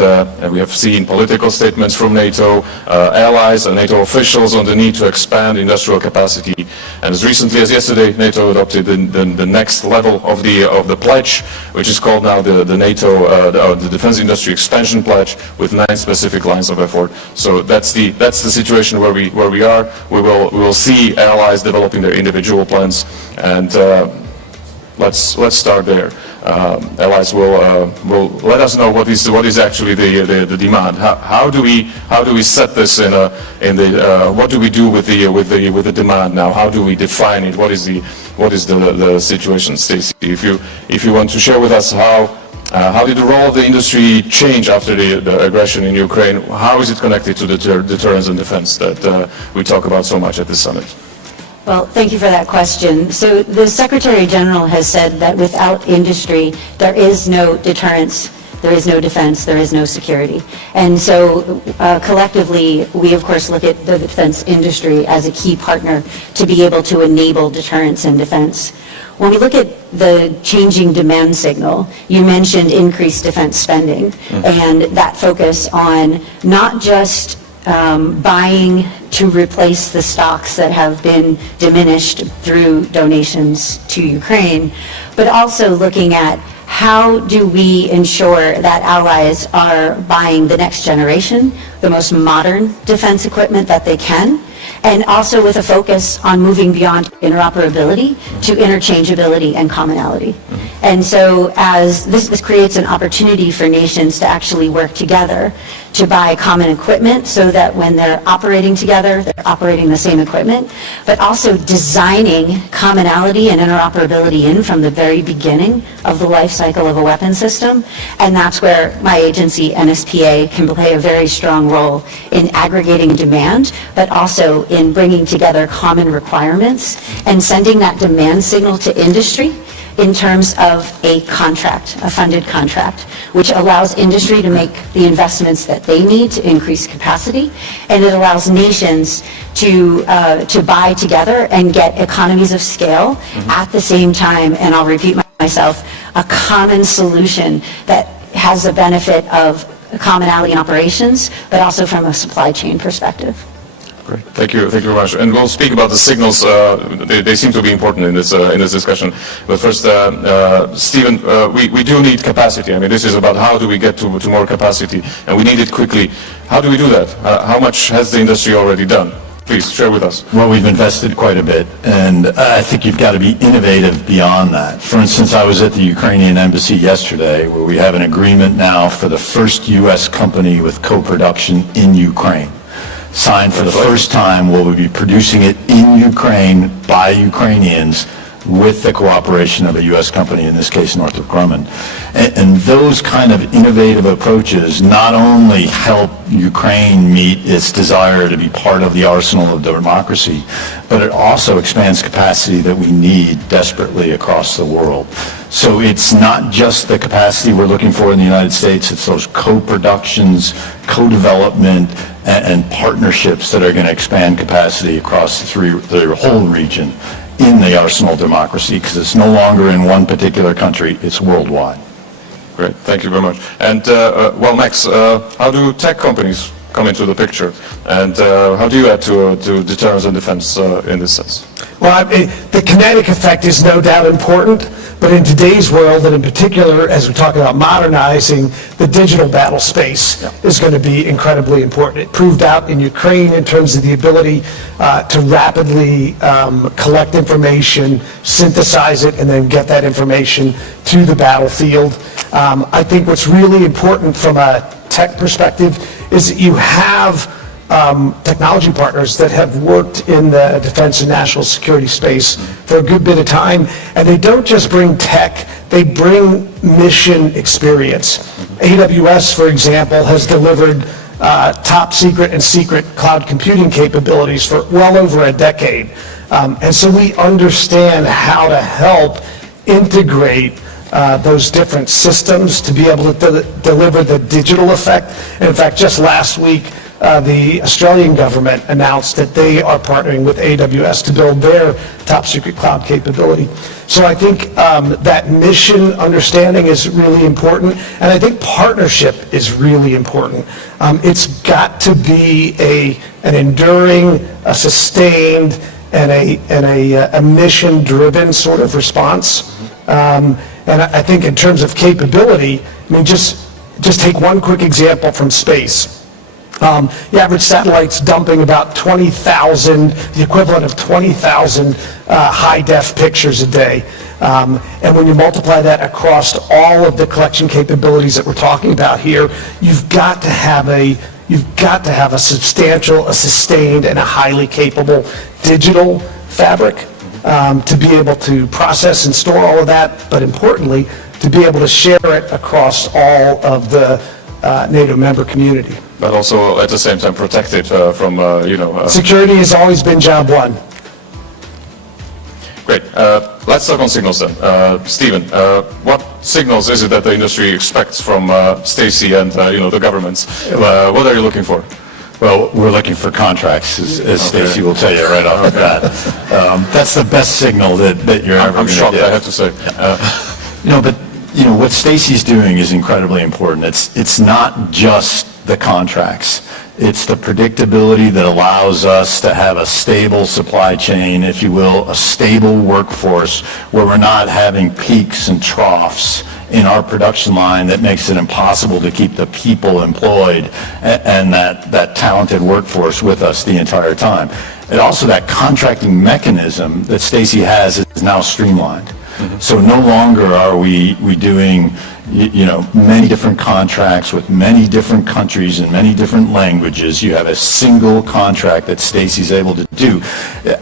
we have seen political statements from NATO allies and NATO officials on the need to expand industrial capacity. And as recently as yesterday, NATO adopted the next level of the pledge, which is called now the NATO the Defense Industry Expansion Pledge, with 9 specific lines of effort. So that's the situation where we are. We will see allies developing their individual plans, and let's start there. Allies will let us know what is actually the demand. How do we set this what do we do with the demand now? How do we define it? What is the situation, Stacey? If you want to share with us how did the role of the industry change after the aggression in Ukraine? How is it connected to the deterrence and defense that we talk about so much at this summit? Well, thank you for that question. So the Secretary General has said that without industry, there is no deterrence, there is no defense, there is no security. And so collectively, we of course look at the defense industry as a key partner to be able to enable deterrence and defense. When we look at the changing demand signal, you mentioned increased defense spending and that focus on not just buying to replace the stocks that have been diminished through donations to Ukraine, but also looking at how do we ensure that allies are buying the next generation, the most modern defense equipment that they can, and also with a focus on moving beyond interoperability to interchangeability and commonality. And so as this creates an opportunity for nations to actually work together to buy common equipment so that when they're operating together, they're operating the same equipment, but also designing commonality and interoperability in from the very beginning of the life cycle of a weapon system. And that's where my agency, NSPA, can play a very strong role in aggregating demand, but also in bringing together common requirements and sending that demand signal to industry in terms of a contract, a funded contract, which allows industry to make the investments that they need to increase capacity, and it allows nations to buy together and get economies of scale at the same time, and I'll repeat myself, a common solution that has the benefit of commonality in operations, but also from a supply chain perspective. Great, thank you very much. And we'll speak about the signals. They seem to be important in this discussion. But first, Stephen, we do need capacity. I mean, this is about how do we get to more capacity, and we need it quickly. How do we do that? How much has the industry already done? Please share with us. Well, we've invested quite a bit, and I think you've got to be innovative beyond that. For instance, I was at the Ukrainian embassy yesterday, where we have an agreement now for the first U.S. company with co-production in Ukraine. Signed for the first time, we'll be producing it in Ukraine by Ukrainians with the cooperation of a U.S. company, in this case Northrop Grumman. And those kind of innovative approaches not only help Ukraine meet its desire to be part of the arsenal of democracy, but it also expands capacity that we need desperately across the world. So it's not just the capacity we're looking for in the United States, it's those co-productions, co-development, and partnerships that are going to expand capacity across the whole region in the arsenal of democracy, because it's no longer in one particular country, it's worldwide. Great, thank you very much. And, well, Max, how do tech companies come into the picture? And how do you add to deterrence and defense in this sense? Well, the kinetic effect is no doubt important, but in today's world, and in particular, as we talk about modernizing, the digital battle space is going to be incredibly important. It proved out in Ukraine in terms of the ability to rapidly collect information, synthesize it, and then get that information to the battlefield. I think what's really important from a tech perspective is that you have technology partners that have worked in the defense and national security space for a good bit of time, and they don't just bring tech, they bring mission experience. AWS, for example, has delivered top secret and secret cloud computing capabilities for well over a decade. And so we understand how to help integrate those different systems to be able to deliver the digital effect. And in fact, just last week, the Australian government announced that they are partnering with AWS to build their top secret cloud capability. So I think that mission understanding is really important, and I think partnership is really important. It's got to be an enduring, a sustained, and a mission-driven sort of response. And I think in terms of capability, I mean, just take one quick example from space. The average satellite's dumping about 20,000, the equivalent of 20,000 high-def pictures a day. And when you multiply that across all of the collection capabilities that we're talking about here, you've got to have a substantial, a sustained, and a highly capable digital fabric to be able to process and store all of that, but importantly, to be able to share it across all of the NATO member community. But also at the same time protect it from, Security has always been job one. Great. Let's talk on signals then. Stephen, what signals is it that the industry expects from Stacey and, the governments? What are you looking for? Well, we're looking for contracts, as Stacey will tell you right off the bat. That's the best signal that you're ever going to get. I'm shocked, I have to say. But what Stacey's doing is incredibly important. It's not just the contracts. It's the predictability that allows us to have a stable supply chain, if you will, a stable workforce where we're not having peaks and troughs in our production line that makes it impossible to keep the people employed and that talented workforce with us the entire time. And also that contracting mechanism that Stacey has is now streamlined. Mm-hmm. So no longer are we doing many different contracts with many different countries and many different languages. You have a single contract that Stacey's able to do.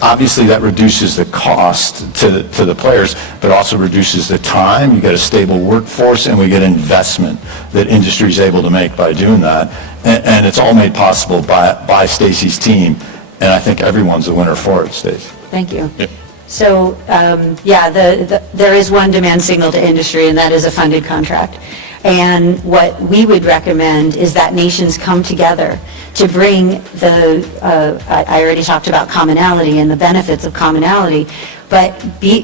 Obviously, that reduces the cost to the players, but also reduces the time. You get a stable workforce, and we get investment that industry is able to make by doing that. And it's all made possible by Stacey's team. And I think everyone's a winner for it, Stacey. Thank you. Yeah. So, there is one demand signal to industry, and that is a funded contract. And what we would recommend is that nations come together to bring I already talked about commonality and the benefits of commonality, but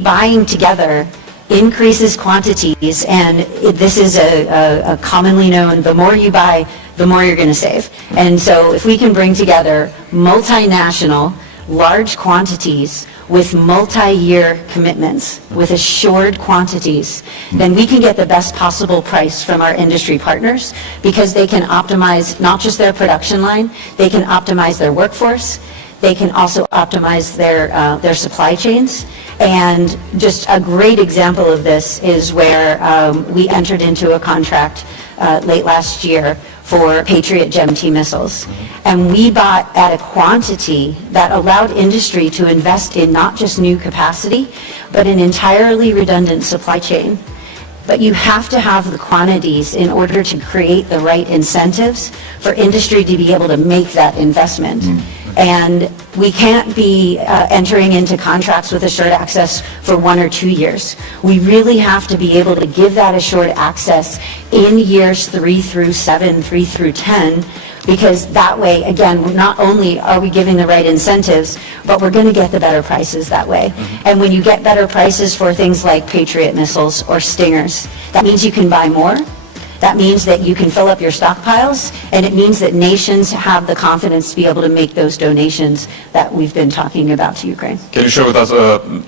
buying together increases quantities, and this is a commonly known, the more you buy, the more you're going to save. And so if we can bring together multinational, large quantities with multi-year commitments, with assured quantities, then we can get the best possible price from our industry partners, because they can optimize not just their production line, they can optimize their workforce, They can also optimize their supply chains. And just a great example of this is where we entered into a contract late last year for Patriot GEM-T missiles. And we bought at a quantity that allowed industry to invest in not just new capacity, but an entirely redundant supply chain. But you have to have the quantities in order to create the right incentives for industry to be able to make that investment. And we can't be entering into contracts with assured access for 1 or 2 years. We really have to be able to give that assured access in years 3 through 7, 3 through 10, because that way, again, not only are we giving the right incentives, but we're going to get the better prices that way. And when you get better prices for things like Patriot missiles or Stingers, that means you can buy more. That means that you can fill up your stockpiles, and it means that nations have the confidence to be able to make those donations that we've been talking about to Ukraine. Can you share with us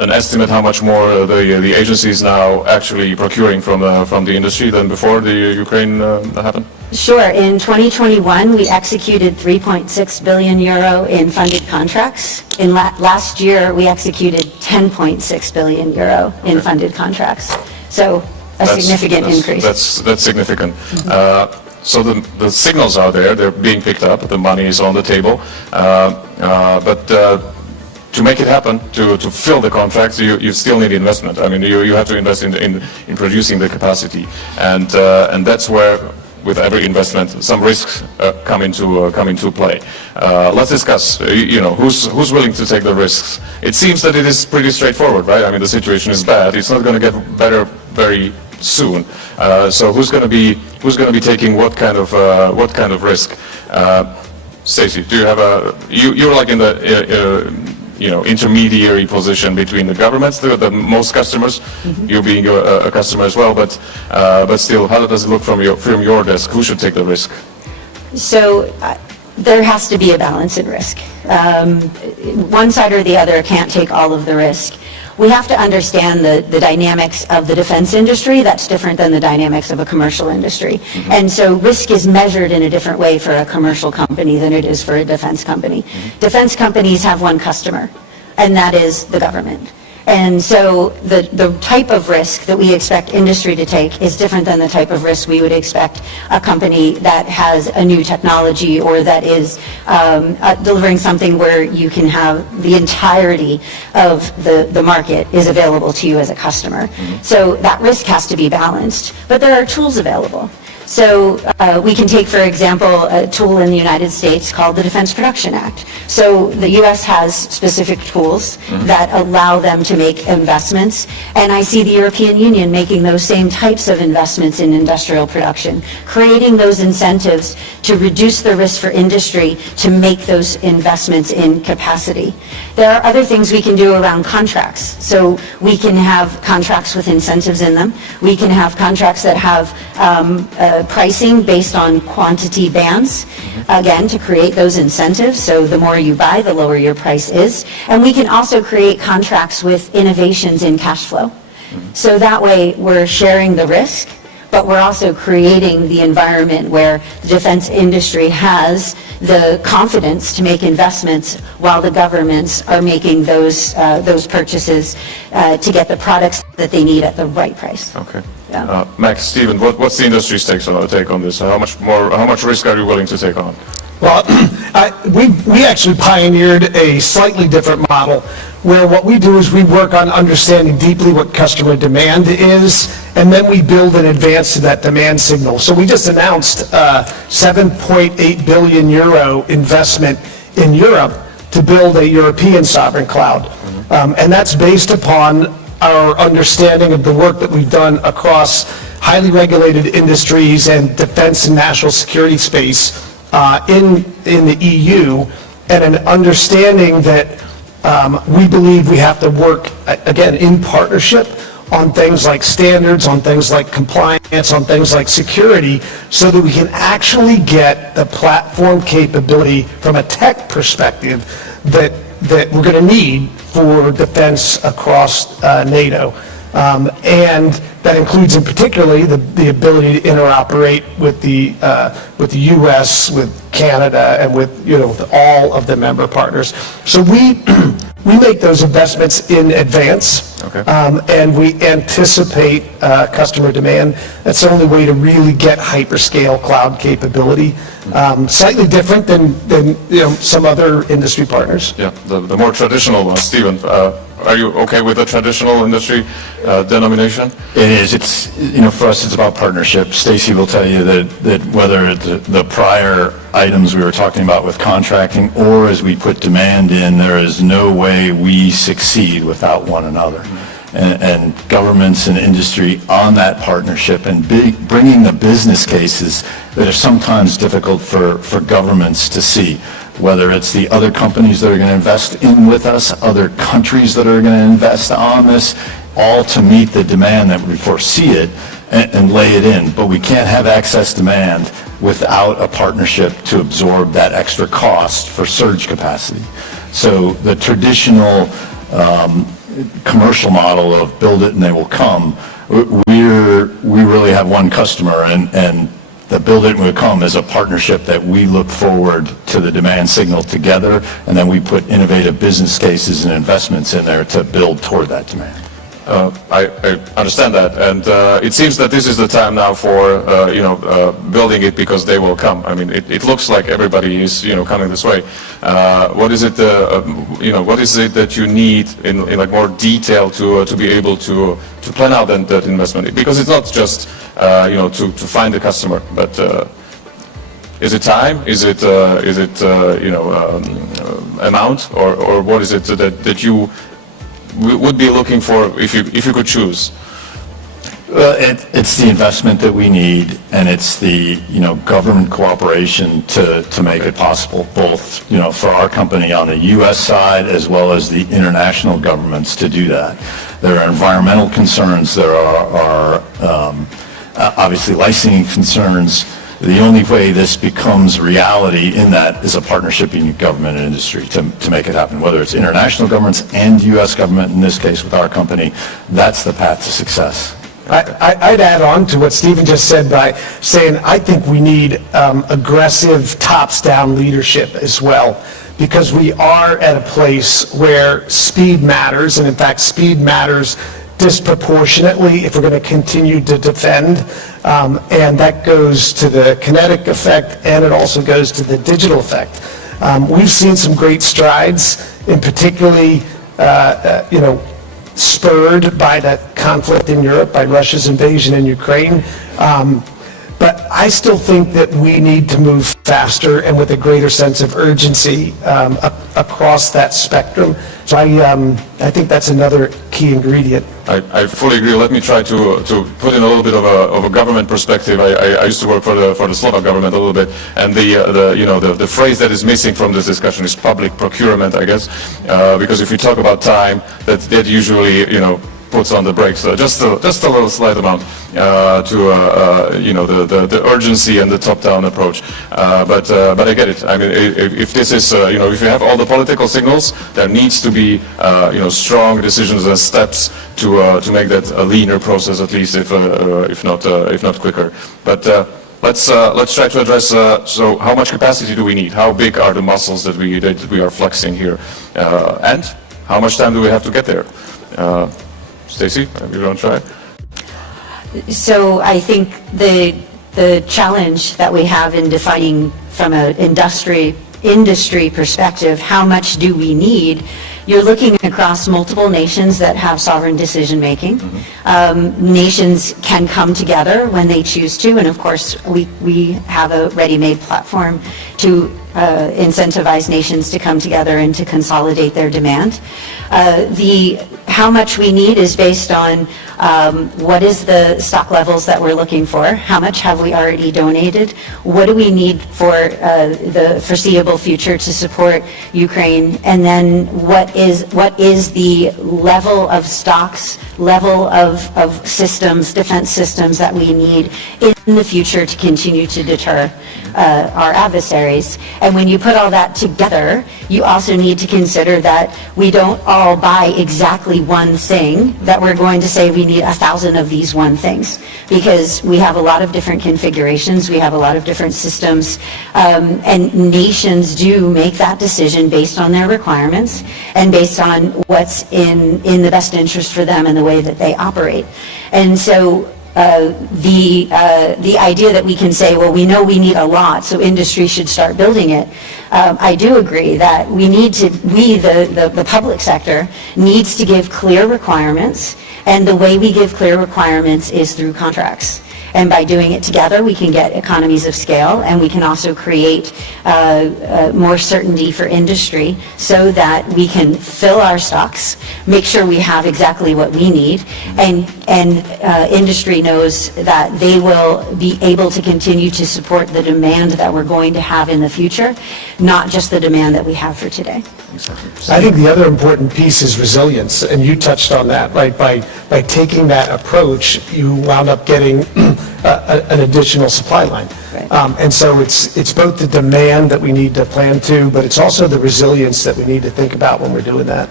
an estimate how much more the agency is now actually procuring from the industry than before the Ukraine happened? Sure. In 2021, we executed 3.6 billion euro in funded contracts. In last year, we executed 10.6 billion euro in funded contracts. So a significant increase. That's significant. So the signals are there, they're being picked up, the money is on the table, but to make it happen, to fill the contracts, you still need investment. I mean, you have to invest in producing the capacity, and that's where, with every investment, some risks come into play. Let's discuss, who's willing to take the risks. It seems that it is pretty straightforward, right? I mean, the situation is bad. It's not going to get better very soon. So who's going to be taking what kind of risk? Stacey, do you have you're like in the intermediary position between the governments, the most customers, you being a customer as well, but still, how does it look from your desk? Who should take the risk? So there has to be a balance in risk. One side or the other can't take all of the risk. We have to understand the dynamics of the defense industry. That's different than the dynamics of a commercial industry. And so risk is measured in a different way for a commercial company than it is for a defense company. Defense companies have one customer, and that is the government. And so the type of risk that we expect industry to take is different than the type of risk we would expect a company that has a new technology or that is delivering something where you can have the entirety of the market is available to you as a customer. So that risk has to be balanced, but there are tools available. So we can take, for example, a tool in the United States called the Defense Production Act. So the U.S. has specific tools that allow them to make investments, and I see the European Union making those same types of investments in industrial production, creating those incentives to reduce the risk for industry to make those investments in capacity. There are other things we can do around contracts. So we can have contracts with incentives in them. We can have contracts that have pricing based on quantity bands, again, to create those incentives. So the more you buy, the lower your price is. And we can also create contracts with innovations in cash flow. So that way we're sharing the risk, but we're also creating the environment where the defense industry has the confidence to make investments while the governments are making those purchases to get the products that they need at the right price. Okay. Max, Stephen, what's the industry's take on this? How much risk are you willing to take on? Well, we actually pioneered a slightly different model where what we do is we work on understanding deeply what customer demand is, and then we build in advance to that demand signal. So we just announced 7.8 billion euro investment in Europe to build a European sovereign cloud. And that's based upon our understanding of the work that we've done across highly regulated industries and defense and national security space in the EU, and an understanding that we believe we have to work, again, in partnership on things like standards, on things like compliance, on things like security, so that we can actually get the platform capability from a tech perspective that we're going to need for defense across NATO. And that includes in particularly the ability to interoperate with the U.S., with Canada, and with, with all of the member partners. So we make those investments in advance, and we anticipate customer demand. That's the only way to really get hyperscale cloud capability. Slightly different than some other industry partners. Yeah, the more traditional one. Stephen, are you okay with the traditional industry denomination? It is. It's, for us, it's about partnership. Stacy will tell you that whether the prior items we were talking about with contracting or as we put demand in, there is no way we succeed without one another. And governments and industry on that partnership and bringing the business cases that are sometimes difficult for governments to see, whether it's the other companies that are going to invest in with us, other countries that are going to invest on this, all to meet the demand that we foresee it and lay it in. But we can't have excess demand without a partnership to absorb that extra cost for surge capacity. So the traditional commercial model of build it and they will come, we really have one customer, and the build it and will come is a partnership that we look forward to the demand signal together, and then we put innovative business cases and investments in there to build toward that demand. I understand that, and it seems that this is the time now for building it because they will come. I mean, it looks like everybody is coming this way. What is it what is it that you need in like more detail to be able to plan out that investment? Because it's not just to find a customer, but is it time? Is it amount, or what is it that you would be looking for if you could choose? It's the investment that we need, and it's the government cooperation to make it possible, both for our company on the U.S. side as well as the international governments to do that. There are environmental concerns. There are obviously licensing concerns. The only way this becomes reality in that is a partnership between government and industry to make it happen, whether it's international governments and U.S. government, in this case with our company. That's the path to success. I'd add on to what Stephen just said by saying I think we need aggressive tops-down leadership as well, because we are at a place where speed matters, and in fact speed matters disproportionately if we're going to continue to defend, and that goes to the kinetic effect, and it also goes to the digital effect. We've seen some great strides, in particularly, spurred by that conflict in Europe, by Russia's invasion in Ukraine. But I still think that we need to move faster and with a greater sense of urgency across that spectrum. So I think that's another key ingredient. I fully agree. Let me try to put in a little bit of a government perspective. I used to work for the Slovak government a little bit, and the phrase that is missing from this discussion is public procurement, I guess, because if you talk about time, that usually puts on the brakes. Just a little slight amount to the urgency and the top-down approach. But I get it. I mean, if this is if you have all the political signals, there needs to be strong decisions and steps to make that a leaner process, at least if not quicker. But let's try to address. So, how much capacity do we need? How big are the muscles that we are flexing here, and how much time do we have to get there? Stacy, you want to try? So I think the challenge that we have in defining from an industry perspective, how much do we need? You're looking across multiple nations that have sovereign decision-making. Nations can come together when they choose to, and of course, we have a ready-made platform to incentivize nations to come together and to consolidate their demand. How much we need is based on what is the stock levels that we're looking for, how much have we already donated, what do we need for the foreseeable future to support Ukraine, and then what is the level of stocks, level of systems, defense systems that we need in in the future to continue to deter our adversaries. And when you put all that together, you also need to consider that we don't all buy exactly one thing, that we're going to say we need 1,000 of these one things, because we have a lot of different configurations, we have a lot of different systems, and nations do make that decision based on their requirements and based on what's in the best interest for them and the way that they operate. And so the idea that we can say, well, we know we need a lot, so industry should start building it. I do agree that the public sector needs to give clear requirements, and the way we give clear requirements is through contracts. And by doing it together, we can get economies of scale, and we can also create more certainty for industry so that we can fill our stocks, make sure we have exactly what we need, and industry knows that they will be able to continue to support the demand that we're going to have in the future, not just the demand that we have for today. I think the other important piece is resilience, and you touched on that, right? By taking that approach, you wound up getting an additional supply line. Right. And so it's both the demand that we need to plan to, but it's also the resilience that we need to think about when we're doing that.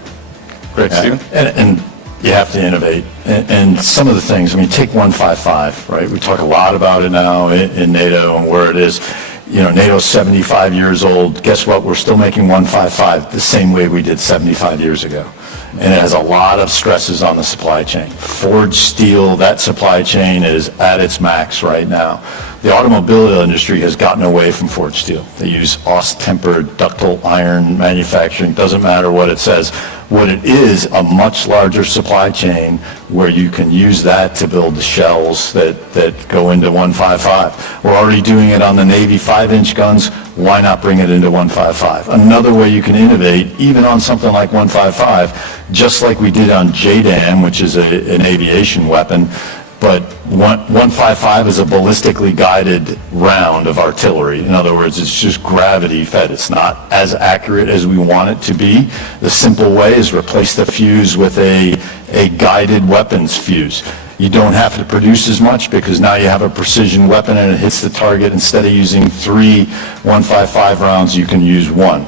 Great, Stephen. And you have to innovate. And some of the things, I mean, take 155, right? We talk a lot about it now in NATO and where it is. You know, NATO's 75 years old. Guess what? We're still making 155 the same way we did 75 years ago. And it has a lot of stresses on the supply chain. Forged steel, that supply chain is at its max right now. The automobile industry has gotten away from forged steel. They use Ost-tempered ductile iron manufacturing. Doesn't matter what it says. What it is, a much larger supply chain where you can use that to build the shells that go into 155. We're already doing it on the Navy 5-inch guns. Why not bring it into 155? Another way you can innovate, even on something like 155, just like we did on JDAM, which is an aviation weapon, but 155 is a ballistically guided round of artillery. In other words, it's just gravity fed. It's not as accurate as we want it to be. The simple way is replace the fuse with a guided weapons fuse. You don't have to produce as much because now you have a precision weapon and it hits the target. Instead of using 3 155 rounds, you can use 1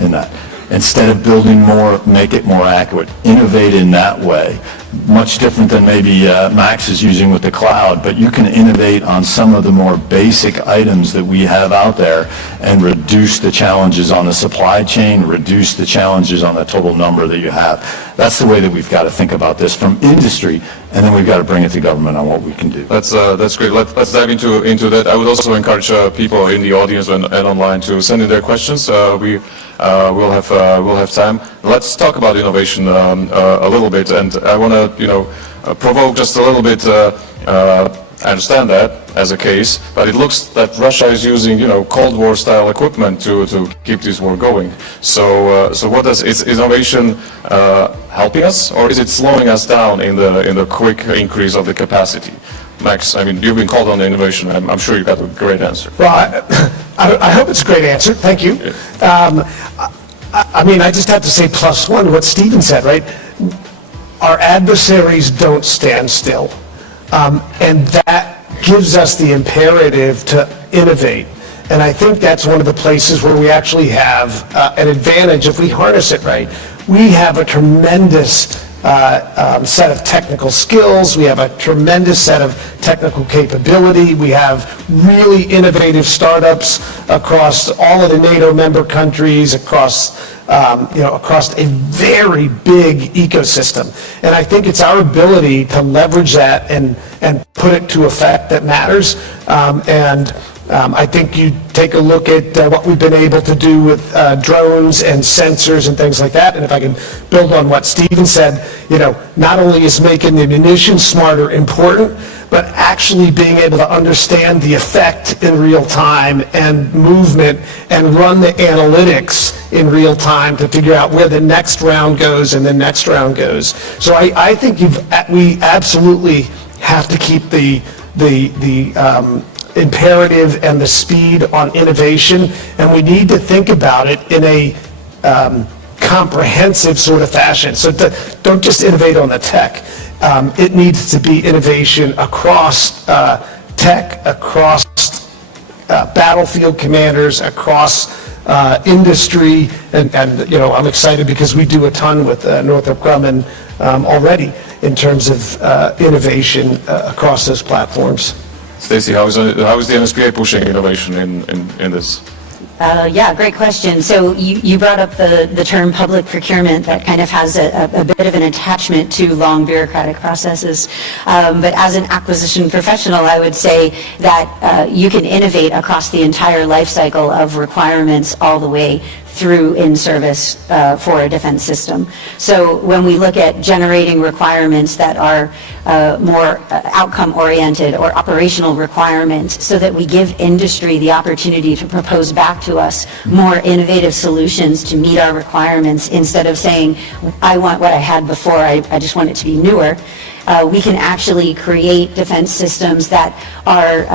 in that. Instead of building more, make it more accurate. Innovate in that way. Much different than maybe Max is using with the cloud, but you can innovate on some of the more basic items that we have out there and reduce the challenges on the supply chain, reduce the challenges on the total number that you have. That's the way that we've got to think about this from industry, and then we've got to bring it to government on what we can do. That's great. Let's dive into that. I would also encourage people in the audience and online to send in their questions. We'll have time. Let's talk about innovation a little bit, and I want to provoke just a little bit. I understand that as a case, but it looks that Russia is using Cold War style equipment to keep this war going. So is innovation helping us, or is it slowing us down in the quick increase of the capacity? Max, I mean, you've been called on innovation. I'm sure you got a great answer. Well, I hope it's a great answer. Thank you. I mean, I just have to say +1 to what Stephen said, right? Our adversaries don't stand still. And that gives us the imperative to innovate. And I think that's one of the places where we actually have an advantage if we harness it right. We have a tremendous set of technical skills. We have a tremendous set of technical capability. We have really innovative startups across all of the NATO member countries, across a very big ecosystem. And I think it's our ability to leverage that and put it to effect that matters. I think you take a look at what we've been able to do with drones and sensors and things like that. And if I can build on what Stephen said, not only is making the munitions smarter important, but actually being able to understand the effect in real time and movement and run the analytics in real time to figure out where the next round goes and the next round goes. So I think we absolutely have to keep the imperative and the speed on innovation, and we need to think about it in a comprehensive sort of fashion. So don't just innovate on the tech. It needs to be innovation across tech, across battlefield commanders, across industry, and you know, I'm excited because we do a ton with Northrop Grumman already in terms of innovation across those platforms. Stacey, how is the NSPA pushing innovation in this? Yeah, great question. So you brought up the term public procurement that kind of has a bit of an attachment to long bureaucratic processes. But as an acquisition professional, I would say that you can innovate across the entire life cycle of requirements all the way through in-service for a defense system. So when we look at generating requirements that are more outcome-oriented or operational requirements, so that we give industry the opportunity to propose back to us more innovative solutions to meet our requirements, instead of saying, I want what I had before, I just want it to be newer. We can actually create defense systems that are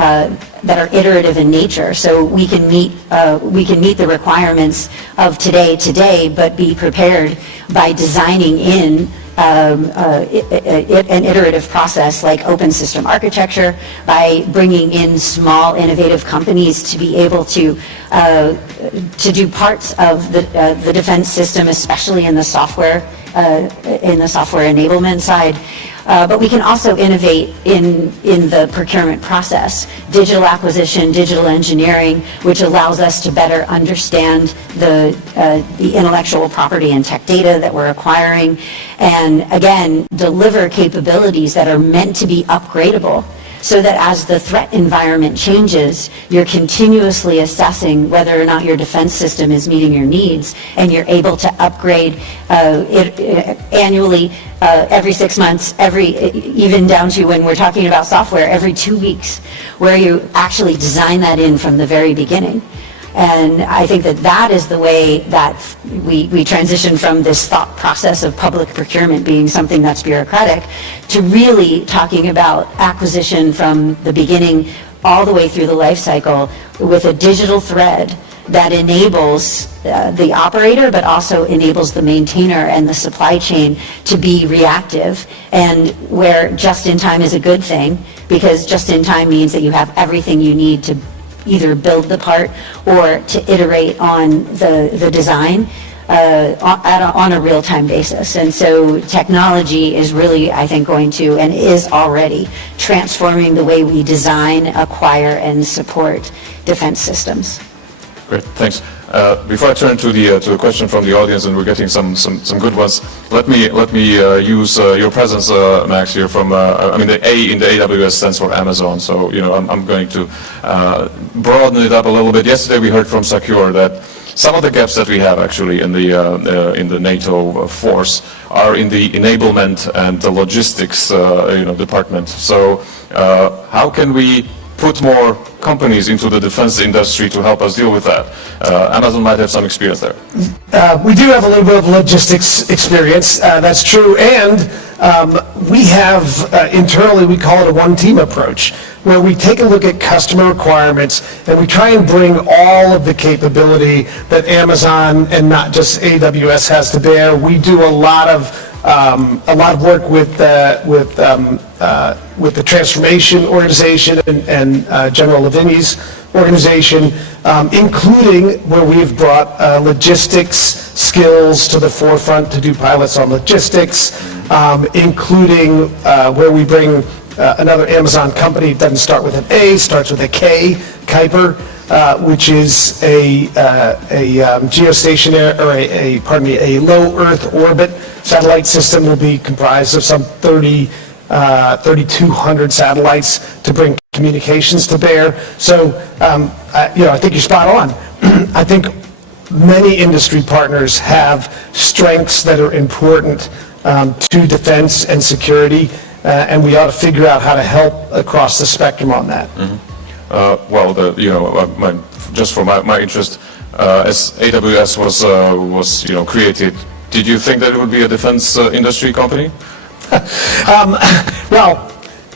iterative in nature. So we can meet the requirements of today, but be prepared by designing in an iterative process like open system architecture, by bringing in small innovative companies to be able to do parts of the defense system, especially in the software enablement side. But we can also innovate in the procurement process, digital acquisition, digital engineering, which allows us to better understand the intellectual property and tech data that we're acquiring, and again, deliver capabilities that are meant to be upgradable, so that as the threat environment changes, you're continuously assessing whether or not your defense system is meeting your needs, and you're able to upgrade it annually, every 6 months, even down to, when we're talking about software, every 2 weeks, where you actually design that in from the very beginning. And I think that is the way that we transition from this thought process of public procurement being something that's bureaucratic to really talking about acquisition from the beginning all the way through the life cycle, with a digital thread that enables the operator, but also enables the maintainer and the supply chain to be reactive, and where just-in-time is a good thing, because just-in-time means that you have everything you need to either build the part or to iterate on the design on a real-time basis. And so technology is really, I think, going to, and is already, transforming the way we design, acquire, and support defense systems. Great, thanks. Before I turn to the question from the audience, and we're getting some good ones, let me use your presence, Max, here from, the A in the AWS stands for Amazon, so, you know, I'm going to broaden it up a little bit. Yesterday we heard from Secure that some of the gaps that we have actually in the NATO force are in the enablement and the logistics, department. So how can we put more companies into the defense industry to help us deal with that? Amazon might have some experience there. We do have a little bit of logistics experience, that's true, and we have internally, we call it a one-team approach, where we take a look at customer requirements and we try and bring all of the capability that Amazon and not just AWS has to bear. We do a lot of work with the transformation organization and General Lavini's organization, including where we've brought logistics skills to the forefront to do pilots on logistics, including where we bring another Amazon company. It doesn't start with an A, starts with a K, Kuiper, which is a geostationary, or a low Earth orbit satellite system. Will be comprised of some 3,200 satellites to bring communications to bear. So, I think you're spot on. I think many industry partners have strengths that are important to defense and security, and we ought to figure out how to help across the spectrum on that. Mm-hmm. Just for my interest, as AWS was created, did you think that it would be a defense industry company? Well,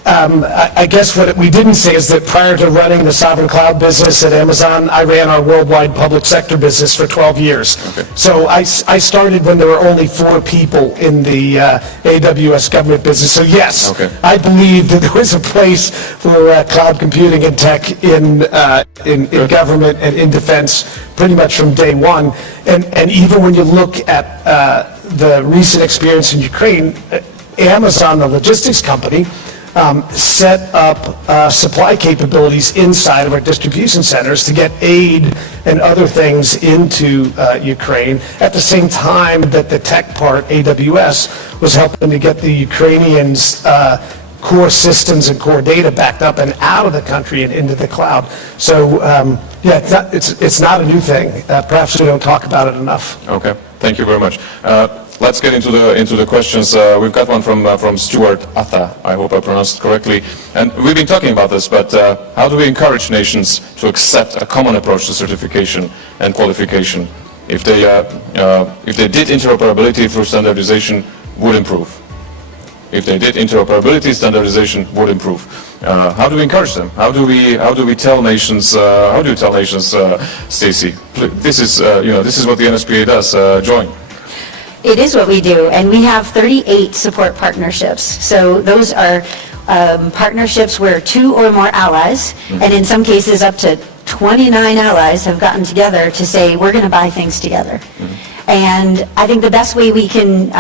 I guess what we didn't say is that prior to running the sovereign cloud business at Amazon, I ran our worldwide public sector business for 12 years. Okay. So I started when there were only 4 people in the AWS government business. So yes, Okay. I believe that there is a place for cloud computing and tech in government and in defense pretty much from day one. And even when you look at the recent experience in Ukraine, Amazon, the logistics company, set up supply capabilities inside of our distribution centers to get aid and other things into Ukraine, at the same time that the tech part, AWS, was helping to get the Ukrainians' core systems and core data backed up and out of the country and into the cloud. So, yeah, it's not a new thing. Perhaps we don't talk about it enough. Okay, thank you very much. Let's get into the questions. We've got one from Stuart Atha. I hope I pronounced it correctly. And we've been talking about this, but how do we encourage nations to accept a common approach to certification and qualification? If they did interoperability through standardization, would improve. If they did interoperability, standardization would improve. How do we encourage them? How do we tell nations? How do you tell nations, Stacey? This is what the NSPA does. Join. It is what we do, and we have 38 support partnerships. So those are partnerships where 2 or more allies, and in some cases up to 29 allies have gotten together to say, we're going to buy things together. And I think the best way we can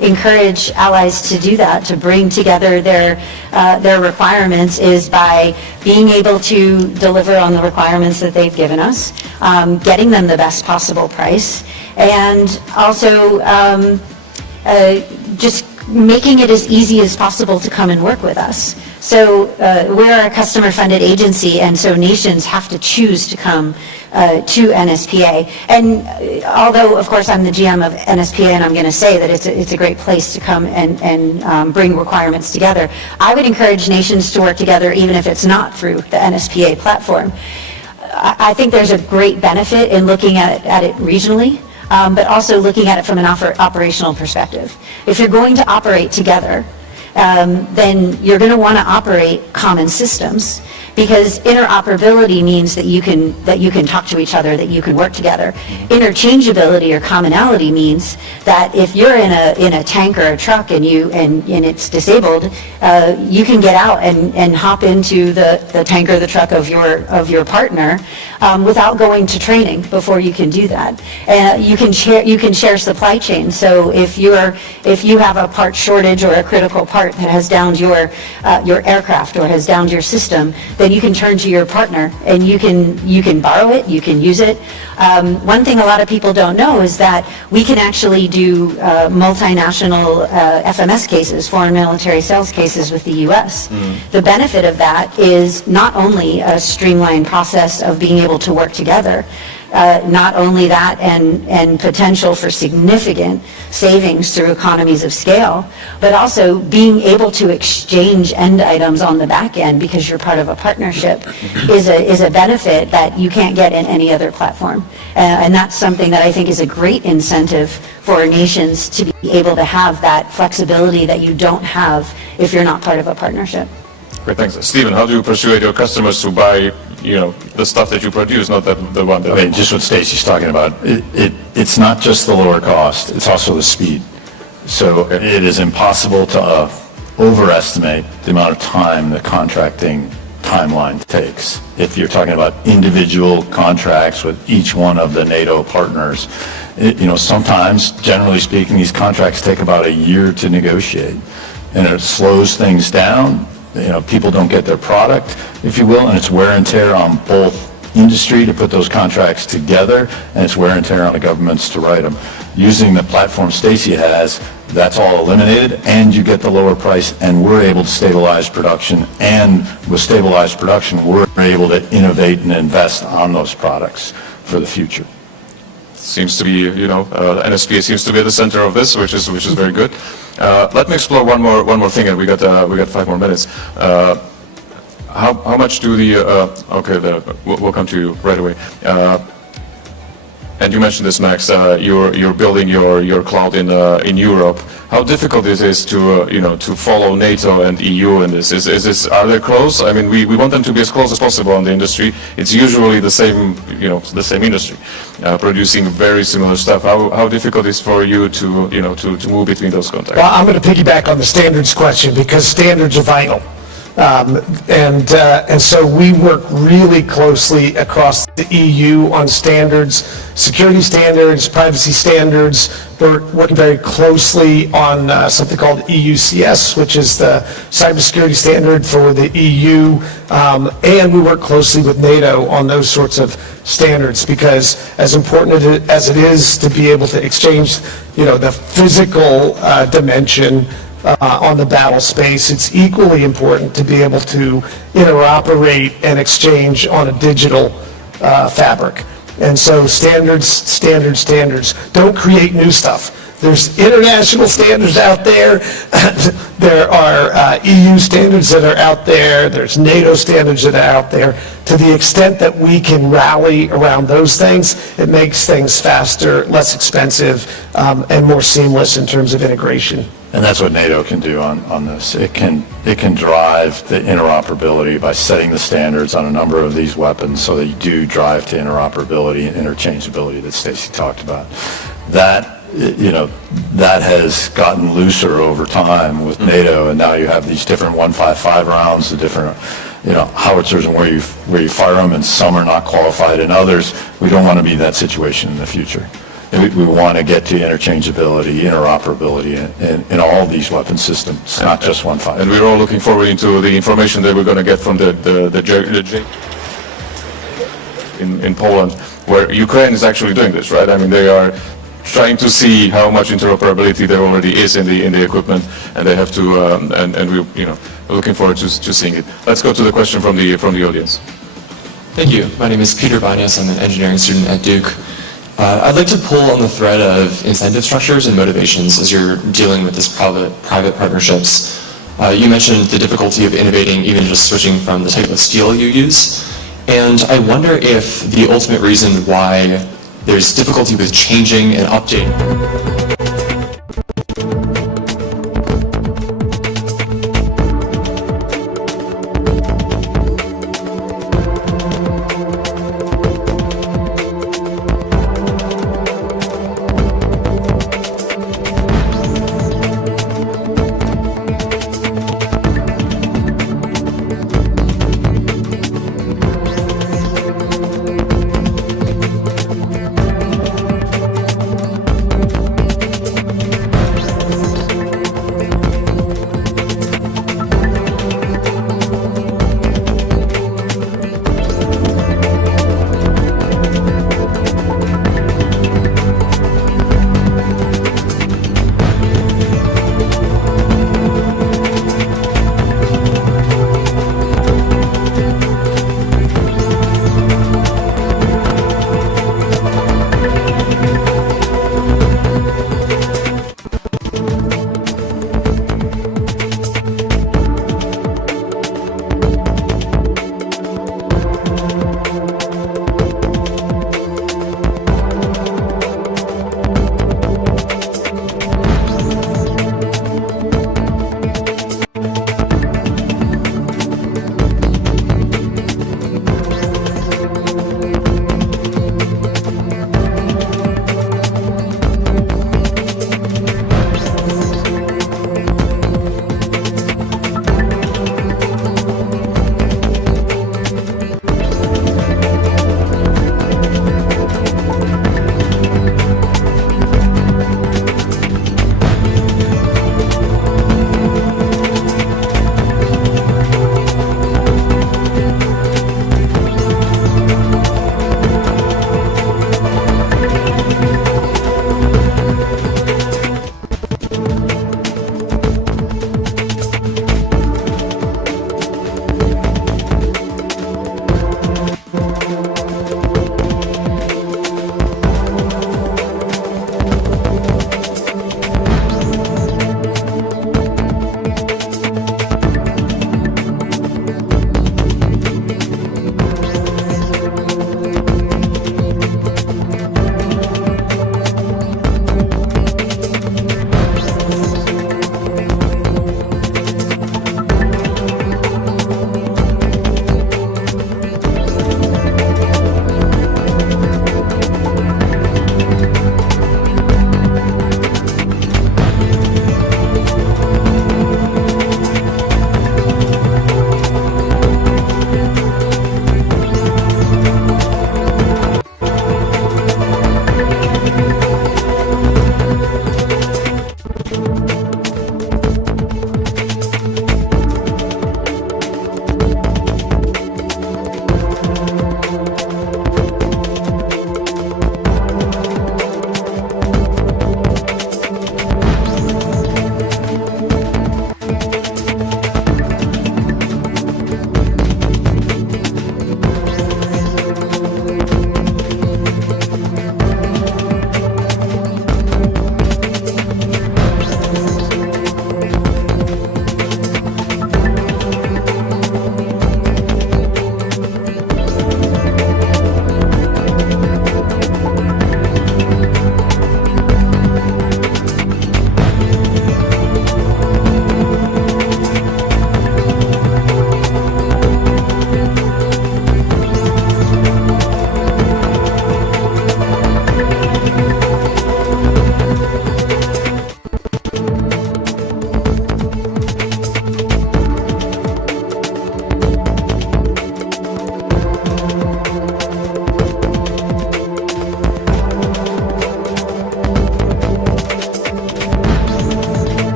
encourage allies to do that, to bring together their requirements, is by being able to deliver on the requirements that they've given us, getting them the best possible price, and also just making it as easy as possible to come and work with us. So we're a customer-funded agency, and so nations have to choose to come to NSPA. And although, of course, I'm the GM of NSPA, and I'm going to say that it's a great place to come and bring requirements together, I would encourage nations to work together even if it's not through the NSPA platform. I think there's a great benefit in looking at it regionally, but also looking at it from an operational perspective. If you're going to operate together, then you're going to want to operate common systems, because interoperability means that you can talk to each other, that you can work together. Interchangeability or commonality means that if you're in a tank or a truck and it's disabled, you can get out and hop into the tank or the truck of your partner without going to training before you can do that. You can share supply chain. So if you have a part shortage or a critical part that has downed your aircraft or has downed your system, then you can turn to your partner and you can borrow it, you can use it. One thing a lot of people don't know is that we can actually do multinational FMS cases, foreign military sales cases, with the U.S. The benefit of that is not only a streamlined process of being able to work together, not only that, and potential for significant savings through economies of scale, but also being able to exchange end items on the back end because you're part of a partnership is a benefit that you can't get in any other platform. And that's something that I think is a great incentive for nations to be able to have that flexibility that you don't have if you're not part of a partnership. Great, thanks. Stephen, how do you persuade your customers to buy, the stuff that you produce, not the one that... I mean, just what Stacey's talking about, it's not just the lower cost, it's also the speed. So it is impossible to overestimate the amount of time the contracting timeline takes. If you're talking about individual contracts with each one of the NATO partners, sometimes, generally speaking, these contracts take about a year to negotiate, and it slows things down. People don't get their product, if you will, and it's wear and tear on both industry to put those contracts together, and it's wear and tear on the governments to write them. Using the platform Stacey has, that's all eliminated, and you get the lower price, and we're able to stabilize production, and with stabilized production, we're able to innovate and invest on those products for the future. Seems to be, NSPA seems to be at the center of this, which is very good. Let me explore one more thing, and we got 5 more minutes. How much do we'll come to you right away. and you mentioned this, Max, you're building your cloud in Europe. How difficult it is to to follow NATO and EU in this? Are they close? I mean, we want them to be as close as possible on the industry. It's usually the same the same industry producing very similar stuff. How difficult is for you to to move between those contacts? Well, I'm going to piggyback on the standards question because standards are vital. And so we work really closely across the EU on standards, security standards, privacy standards. We're working very closely on something called EUCS, which is the cybersecurity standard for the EU. And we work closely with NATO on those sorts of standards because as important as it is to be able to exchange, the physical dimension on the battle space, it's equally important to be able to interoperate and exchange on a digital fabric. And so standards. Don't create new stuff. There's international standards out there. There are EU standards that are out there. There's NATO standards that are out there. To the extent that we can rally around those things, it makes things faster, less expensive, and more seamless in terms of integration. And that's what NATO can do on this. It can drive the interoperability by setting the standards on a number of these weapons so that you do drive to interoperability and interchangeability that Stacey talked about. That that has gotten looser over time with NATO, and now you have these different 155 rounds, the different howitzers and where you fire them, and some are not qualified, and others, we don't want to be in that situation in the future. We want to get to interchangeability, interoperability in all these weapon systems, not just 155. And we're all looking forward into the information that we're going to get from the in Poland, where Ukraine is actually doing this, right? I mean, they are trying to see how much interoperability there already is in the equipment, and they have to, and we, we're looking forward to seeing it. Let's go to the question from the audience. Thank you. My name is Peter Banyas. I'm an engineering student at Duke. I'd like to pull on the thread of incentive structures and motivations as you're dealing with this private partnerships. You mentioned the difficulty of innovating, even just switching from the type of steel you use. And I wonder if the ultimate reason why there's difficulty with changing and updating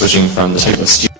switching from the type of steel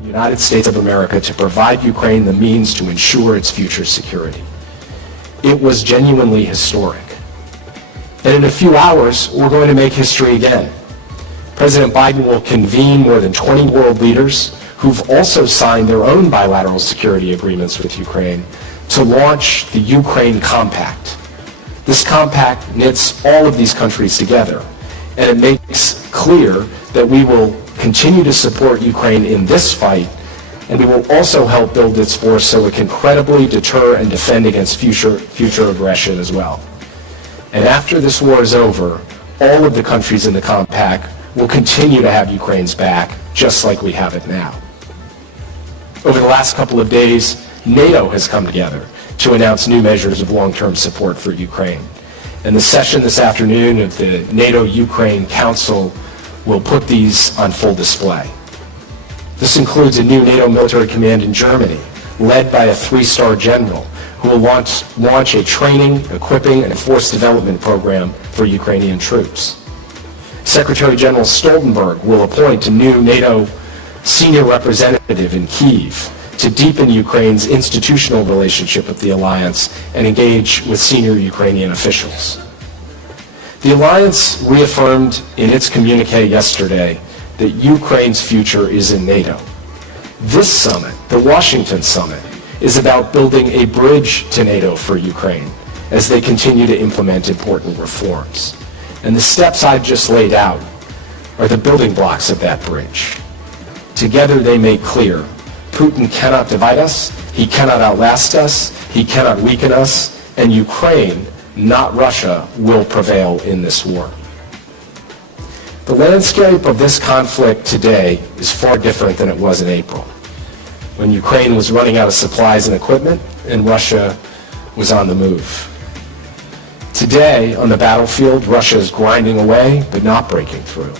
United States of America to provide Ukraine the means to ensure its future security. It was genuinely historic. And in a few hours, we're going to make history again. President Biden will convene more than 20 world leaders who've also signed their own bilateral security agreements with Ukraine to launch the Ukraine Compact. This compact knits all of these countries together, and it makes clear that we will continue to support Ukraine in this fight, and we will also help build its force so it can credibly deter and defend against future aggression as well. And after this war is over, all of the countries in the compact will continue to have Ukraine's back, just like we have it now. Over the last couple of days, NATO has come together to announce new measures of long-term support for Ukraine. And the session this afternoon of the NATO-Ukraine Council will put these on full display. This includes a new NATO military command in Germany, led by a 3-star general, who will launch a training, equipping, and force development program for Ukrainian troops. Secretary General Stoltenberg will appoint a new NATO senior representative in Kyiv to deepen Ukraine's institutional relationship with the alliance and engage with senior Ukrainian officials. The alliance reaffirmed in its communiqué yesterday that Ukraine's future is in NATO. This summit, the Washington summit, is about building a bridge to NATO for Ukraine as they continue to implement important reforms. And the steps I've just laid out are the building blocks of that bridge. Together they make clear Putin cannot divide us, he cannot outlast us, he cannot weaken us, and Ukraine, not Russia, will prevail in this war. The landscape of this conflict today is far different than it was in April, when Ukraine was running out of supplies and equipment and Russia was on the move. Today, on the battlefield, Russia is grinding away but not breaking through,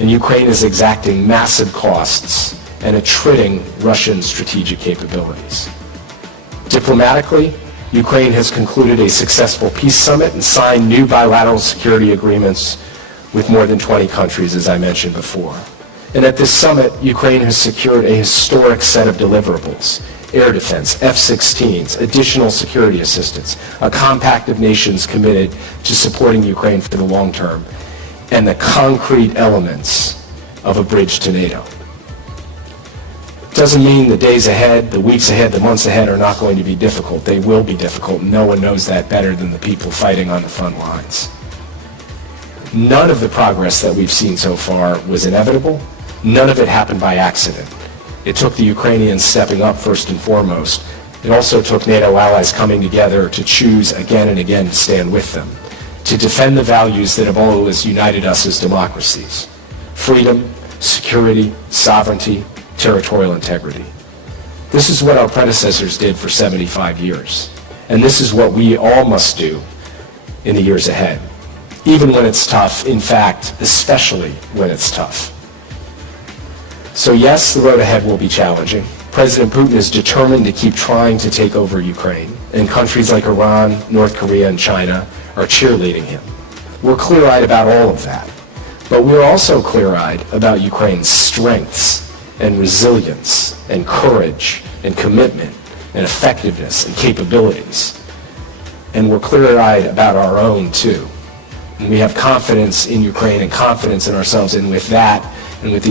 and Ukraine is exacting massive costs and attriting Russian strategic capabilities. Diplomatically, Ukraine has concluded a successful peace summit and signed new bilateral security agreements with more than 20 countries, as I mentioned before. And at this summit, Ukraine has secured a historic set of deliverables, air defense, F-16s, additional security assistance, a compact of nations committed to supporting Ukraine for the long term, and the concrete elements of a bridge to NATO. Doesn't mean the days ahead, the weeks ahead, the months ahead are not going to be difficult. They will be difficult. No one knows that better than the people fighting on the front lines. None of the progress that we've seen so far was inevitable. None of it happened by accident. It took the Ukrainians stepping up first and foremost. It also took NATO allies coming together to choose again and again to stand with them, to defend the values that have always united us as democracies: freedom, security, sovereignty, territorial integrity. This is what our predecessors did for 75 years. And this is what we all must do in the years ahead, even when it's tough, in fact, especially when it's tough. So yes, the road ahead will be challenging. President Putin is determined to keep trying to take over Ukraine, and countries like Iran, North Korea, and China are cheerleading him. We're clear-eyed about all of that, but we're also clear-eyed about Ukraine's strengths and resilience and courage and commitment and effectiveness and capabilities. And we're clear-eyed about our own too. And we have confidence in Ukraine and confidence in ourselves, and with that, and with the